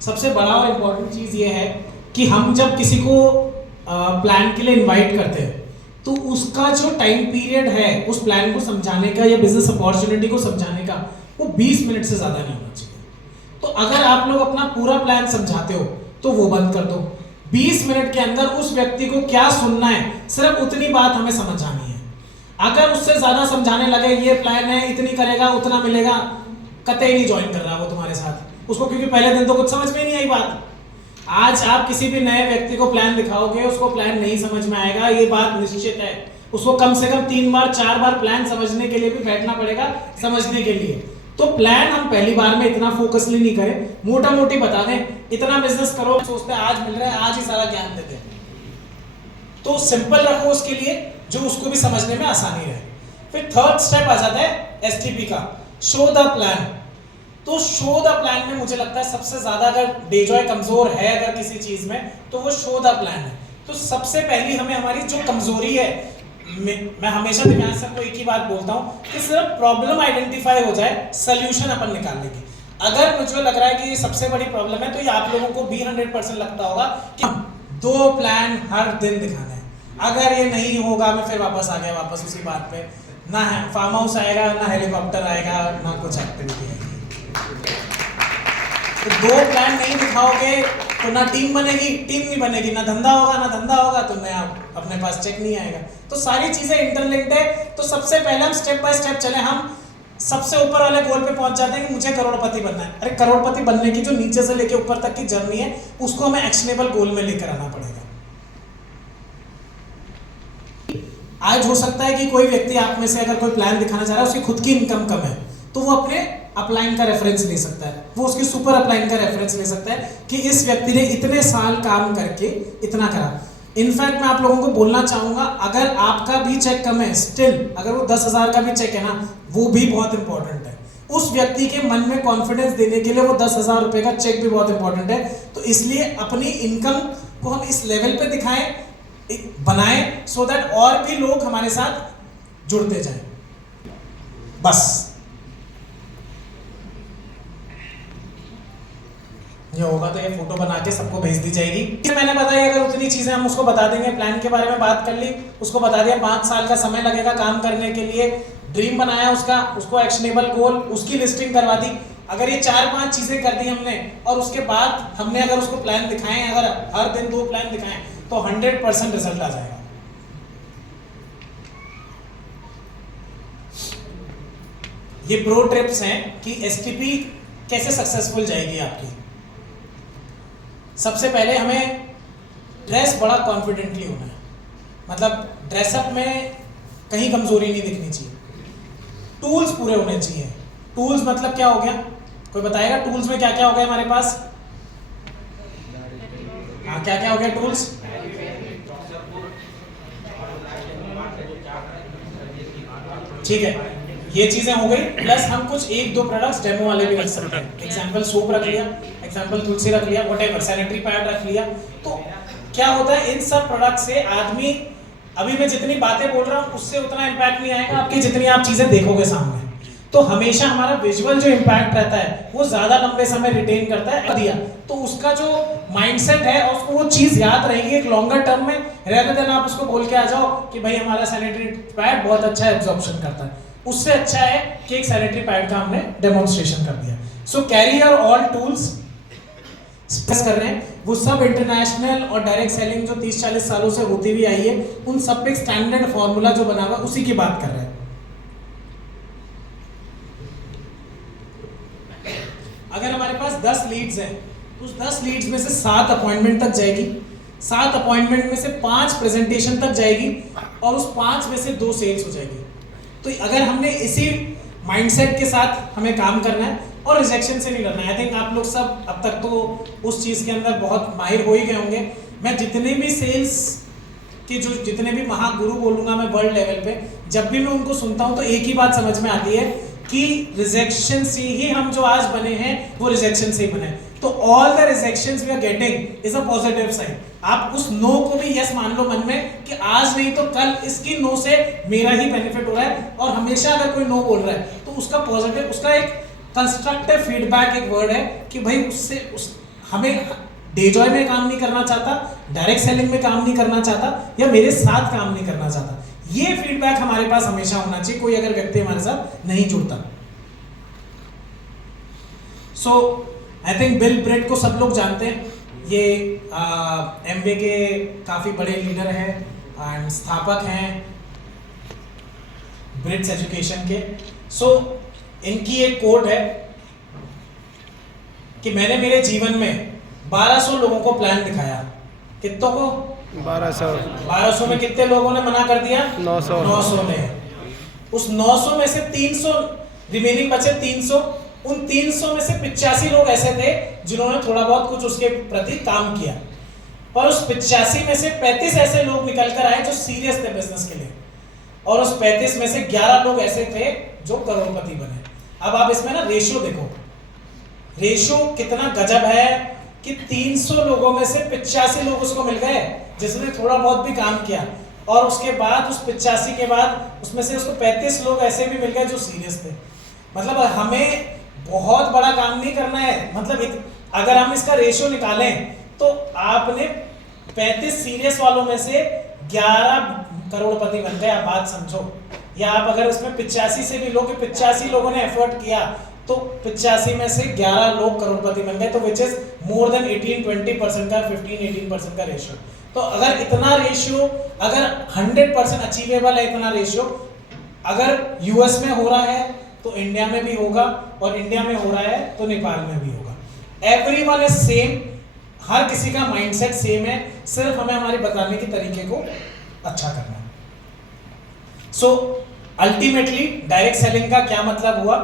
सबसे बड़ा और इम्पोर्टेंट चीज ये है कि हम जब किसी को प्लान के लिए इनवाइट करते हैं तो उसका जो टाइम पीरियड है उस प्लान को समझाने का या बिजनेस अपॉर्चुनिटी को समझाने का, वो 20 मिनट से ज्यादा नहीं होना चाहिए। तो अगर आप लोग अपना पूरा प्लान समझाते हो तो वो बंद कर दो। 20 मिनट के अंदर उस व्यक्ति को क्या सुनना है, सिर्फ उतनी बात हमें समझ आनी है। अगर उससे ज्यादा समझाने लगे, ये प्लान है, इतनी करेगा उतना मिलेगा, कतई नहीं ज्वाइन कर रहा वो तुम्हारे साथ उसको, क्योंकि पहले दिन तो कुछ समझ में नहीं आई बात। आज आप किसी भी नए व्यक्ति को प्लान दिखाओगे, उसको प्लान नहीं समझ में आएगा, ये बात निश्चित है। उसको कम से कम 3 बार 4 बार प्लान समझने के लिए भी बैठना पड़ेगा, समझने के लिए। तो प्लान हम पहली बार में इतना फोकसली नहीं करें, मोटा मोटी बता दें, इतना बिजनेस करो, सोचते हैं आज मिल रहा है, आज ही सारा ज्ञान दे दें। तो सिंपल रखो उसके लिए, जो उसको भी समझने में आसानी रहे। फिर थर्ड स्टेप आ जाता है एसटीपी का, शो द प्लान। तो शो द प्लान में मुझे लगता है सबसे ज्यादा, अगर डेजॉय कमजोर है अगर किसी चीज में, तो वो शो द प्लान है। तो सबसे पहली हमें हमारी जो कमजोरी है, मैं हमेशा दिव्यांश सर को एक ही बात बोलता हूँ कि सिर्फ प्रॉब्लम आइडेंटिफाई हो जाए, सोल्यूशन अपन निकाल लेंगे। अगर मुझे लग रहा है कि ये सबसे बड़ी प्रॉब्लम है, तो ये आप लोगों को भी 100% लगता होगा कि 2 प्लान हर दिन दिखाना है। अगर ये नहीं होगा, मैं फिर वापस आ गया, वापस उसी बात पे, ना फार्म हाउस आएगा, ना हेलीकॉप्टर आएगा, ना कुछ एक्टिविटी आएगी। तो 2 प्लान नहीं दिखाओगे तो ना टीम बनेगी, टीम नहीं बनेगी, ना धंधा होगा तो नया अपने पास चेक नहीं आएगा। तो सारी चीजें इंटरलिंक्ड है। तो सबसे पहले हम स्टेप बाय स्टेप चले। हम सबसे ऊपर वाले गोल पे पहुंच जाते हैं कि मुझे करोड़पति बनना है। अरे करोड़पति बनने की जो नीचे से लेके ऊपर तक की जर्नी है, उसको हमें एक्शनेबल गोल में लेकर आना पड़ेगा। आज हो सकता है कि कोई व्यक्ति आप में से अगर कोई प्लान दिखाना चाह रहा है, उसकी खुद की इनकम कम है, तो वो अपने अपलाइन का रेफरेंस ले सकता है, वो उसकी सुपर अपलाइन का रेफरेंस ले सकता है कि इस व्यक्ति ने इतने साल काम करके इतना करा। इनफैक्ट मैं आप लोगों को बोलना चाहूंगा, अगर आपका भी चेक कम है, स्टिल अगर वो 10,000 का भी चेक है ना, वो भी बहुत इंपॉर्टेंट है। उस व्यक्ति के मन में कॉन्फिडेंस देने के लिए वो 10,000 रुपए का चेक भी बहुत इंपॉर्टेंट है। तो इसलिए अपनी इनकम को हम इस लेवल पे दिखाएं, बनाएं, सो दैट और भी लोग हमारे साथ जुड़ते जाएं। बस ये होगा तो ये फोटो बना के सबको भेज दी जाएगी। मैंने बताया अगर उतनी चीजें हम उसको बता देंगे, प्लान के बारे में बात कर ली, उसको बता दिया 5 साल का समय लगेगा काम करने के लिए, ड्रीम बनाया उसको एक्शनेबल गोल, उसकी लिस्टिंग करवा दी। अगर ये 4-5 चीजें कर दी हमने और उसके बाद हमने अगर उसको प्लान दिखाएं, अगर हर दिन 2 प्लान दिखाएं, तो 100% रिजल्ट आ जाएगा। ये प्रो टिप्स हैं कि एसटीपी कैसे सक्सेसफुल जाएगी आपकी। सबसे पहले हमें ड्रेस बड़ा कॉन्फिडेंटली होना है, मतलब ड्रेसअप में कहीं कमजोरी नहीं दिखनी चाहिए। टूल्स पूरे होने चाहिए। टूल्स मतलब क्या हो गया, कोई बताएगा टूल्स में क्या क्या हो गया हमारे पास? हाँ, क्या क्या हो गया टूल्स? ठीक है, ये चीजें हो गई। प्लस हम कुछ 1-2 प्रोडक्ट्स डेमो वाले भी रख सकते हैं। एग्जांपल सोप रख लिया, एग्जाम्पल तुलसी रख लिया, व्हाटएवर सैनिटरी पैड रख लिया। तो क्या होता है इन सब प्रोडक्ट से आदमी, अभी मैं जितनी बातें बोल रहा हूँ उससे उतना इम्पैक्ट नहीं आएगा आपकी जितनी आप चीजें देखोगे सामने। तो हमेशा हमारा विजुअल जो इम्पैक्ट रहता है वो ज्यादा लंबे समय रिटेन करता है दिया, तो उसका जो माइंडसेट है और उसको वो चीज याद रहेगी एक लॉन्गर टर्म में, रेदर देन आप उसको बोल के आ जाओ कि भाई हमारा सैनिटरी पैड बहुत अच्छा एब्जॉर्प्शन करता है। उससे अच्छा है कि एक सैनिटरी पैड का हमने डेमोन्स्ट्रेशन कर दिया। सो कैरी योर ऑल टूल्स कर रहे हैं, वो सब इंटरनेशनल और डायरेक्ट सेलिंग जो 30-40 सालों से होती हुई आई है उन सब पे स्टैंडर्ड फॉर्मूला जो बना हुआ उसी की बात कर रहे हैं। अगर हमारे पास 10 लीड्स हैं, उस 10 लीड्स में से 7 अपॉइंटमेंट तक जाएगी, 7 अपॉइंटमेंट में से 5 प्रेजेंटेशन तक जाएगी और उस 5 में से 2 सेल्स हो जाएगी। तो अगर हमने इसी माइंडसेट के साथ हमें काम करना है और रिजेक्शन से नहीं करना है। आई थिंक आप लोग सब अब तक तो उस चीज़ के अंदर बहुत माहिर हो ही गए होंगे। मैं जितने भी सेल्स के जो जितने भी महागुरु बोलूँगा मैं वर्ल्ड लेवल पे, जब भी मैं उनको सुनता हूँ तो एक ही बात समझ में आती है कि रिजेक्शन से ही हम जो आज बने हैं वो रिजेक्शन से ही बने। तो all the rejections we are getting is a positive sign. आप उस नो को भी यस मान लो मन में कि आज नहीं तो कल इसकी नो से मेरा ही बेनिफिट हो रहा है। और हमेशा अगर कोई नो बोल रहा है तो उसका पॉजिटिव, उसका एक कंस्ट्रक्टिव फीडबैक एक वर्ड है कि भाई उससे हमें डे जॉय में काम नहीं करना चाहता, डायरेक्ट सेलिंग में काम नहीं करना चाहता या मेरे साथ काम नहीं करना चाहता। ये फीडबैक हमारे पास हमेशा होना चाहिए कोई अगर व्यक्ति हमारे साथ नहीं जुड़ता। सो आई थिंक बिल ब्रेट को सब लोग जानते हैं, ये एमवे के काफी बड़े लीडर हैं एंड स्थापक हैं ब्रिट्स एजुकेशन के। सो इनकी एक कोट है कि मैंने मेरे जीवन में 1200 लोगों को प्लान दिखाया। कितनों को? 1200 में कितने लोगों ने मना कर दिया? 900 ने। उस 900 में से 300 रिमेनिंग बचे 300। उन 300 में से 85 लोग ऐसे थे जिन्होंने थोड़ा बहुत कुछ उसके प्रति काम किया, पर उस 85 में से 35 ऐसे लोग निकल कर आए जो सीरियस थे बिजनेस के लिए, और उस 35 में से 11 लोग ऐसे थे जो करोड़पति बने। अब आप इसमें ना रेशियो देखो, रेशियो कितना गजब है कि 300 लोगों में से 85 लोग उसको मिल गए जिसने थोड़ा बहुत भी काम किया, और उसके बाद उस 85 के बाद उसमें से उसको 35 लोग ऐसे भी मिल गए जो सीरियस थे। मतलब हमें बहुत बड़ा काम नहीं करना है। मतलब अगर हम इसका रेशियो निकालें तो आपने 35 सीरियस वालों में से 11 करोड़पति बन गए। आप बात समझो। या आप अगर इसमें 85 से भी लोग, 85 लोगों ने एफर्ट किया तो 85 में से 11 लोग करोड़पति बन गए, तो विच इज मोर देन 18-20% का 15-18% का रेशियो। तो अगर इतना रेशियो अगर 100% अचीवेबल है, इतना रेशियो अगर यूएस में हो रहा है तो इंडिया में भी होगा, और इंडिया में हो रहा है तो नेपाल में भी होगा। एवरीवन इज सेम, हर किसी का माइंडसेट सेम है, सिर्फ हमें हमारे बताने के तरीके को अच्छा करना है। सो अल्टीमेटली डायरेक्ट सेलिंग का क्या मतलब हुआ?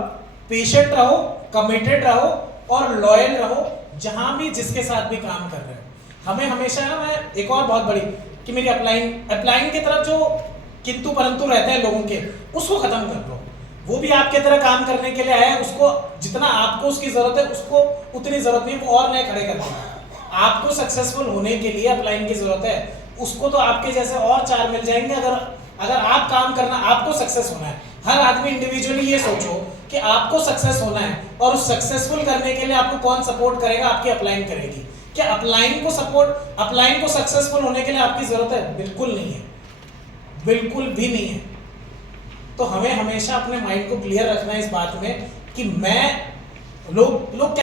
पेशेंट रहो, कमिटेड रहो और लॉयल रहो जहां भी जिसके साथ भी काम कर रहे हो। हमें हमेशा ना, मैं एक और बहुत बड़ी कि मेरी अपलाइन की तरफ जो किंतु परंतु रहते हैं लोगों के, उसको खत्म कर दो। वो भी आपके तरह काम करने के लिए आया है, उसको जितना आपको उसकी जरूरत है उसको उतनी जरूरत नहीं, वो और नए खड़े कर देंगे। आपको सक्सेसफुल होने के लिए अपलाइन की जरूरत है, उसको तो आपके जैसे और 4 मिल जाएंगे। अगर आप काम करना, आपको सक्सेस होना है, हर आदमी इंडिविजुअली ये सोचो कि आपको सक्सेस होना है, और उस सक्सेसफुल करने के लिए आपको कौन सपोर्ट करेगा? आपकी अपलाइन करेगी। क्या अपलाइन को सक्सेसफुल होने के लिए आपकी जरूरत है? बिल्कुल नहीं है, बिल्कुल भी नहीं है। तो हमें हमेशा अपने माइंड को क्लियर रखना है इस बात में कि मैं लोग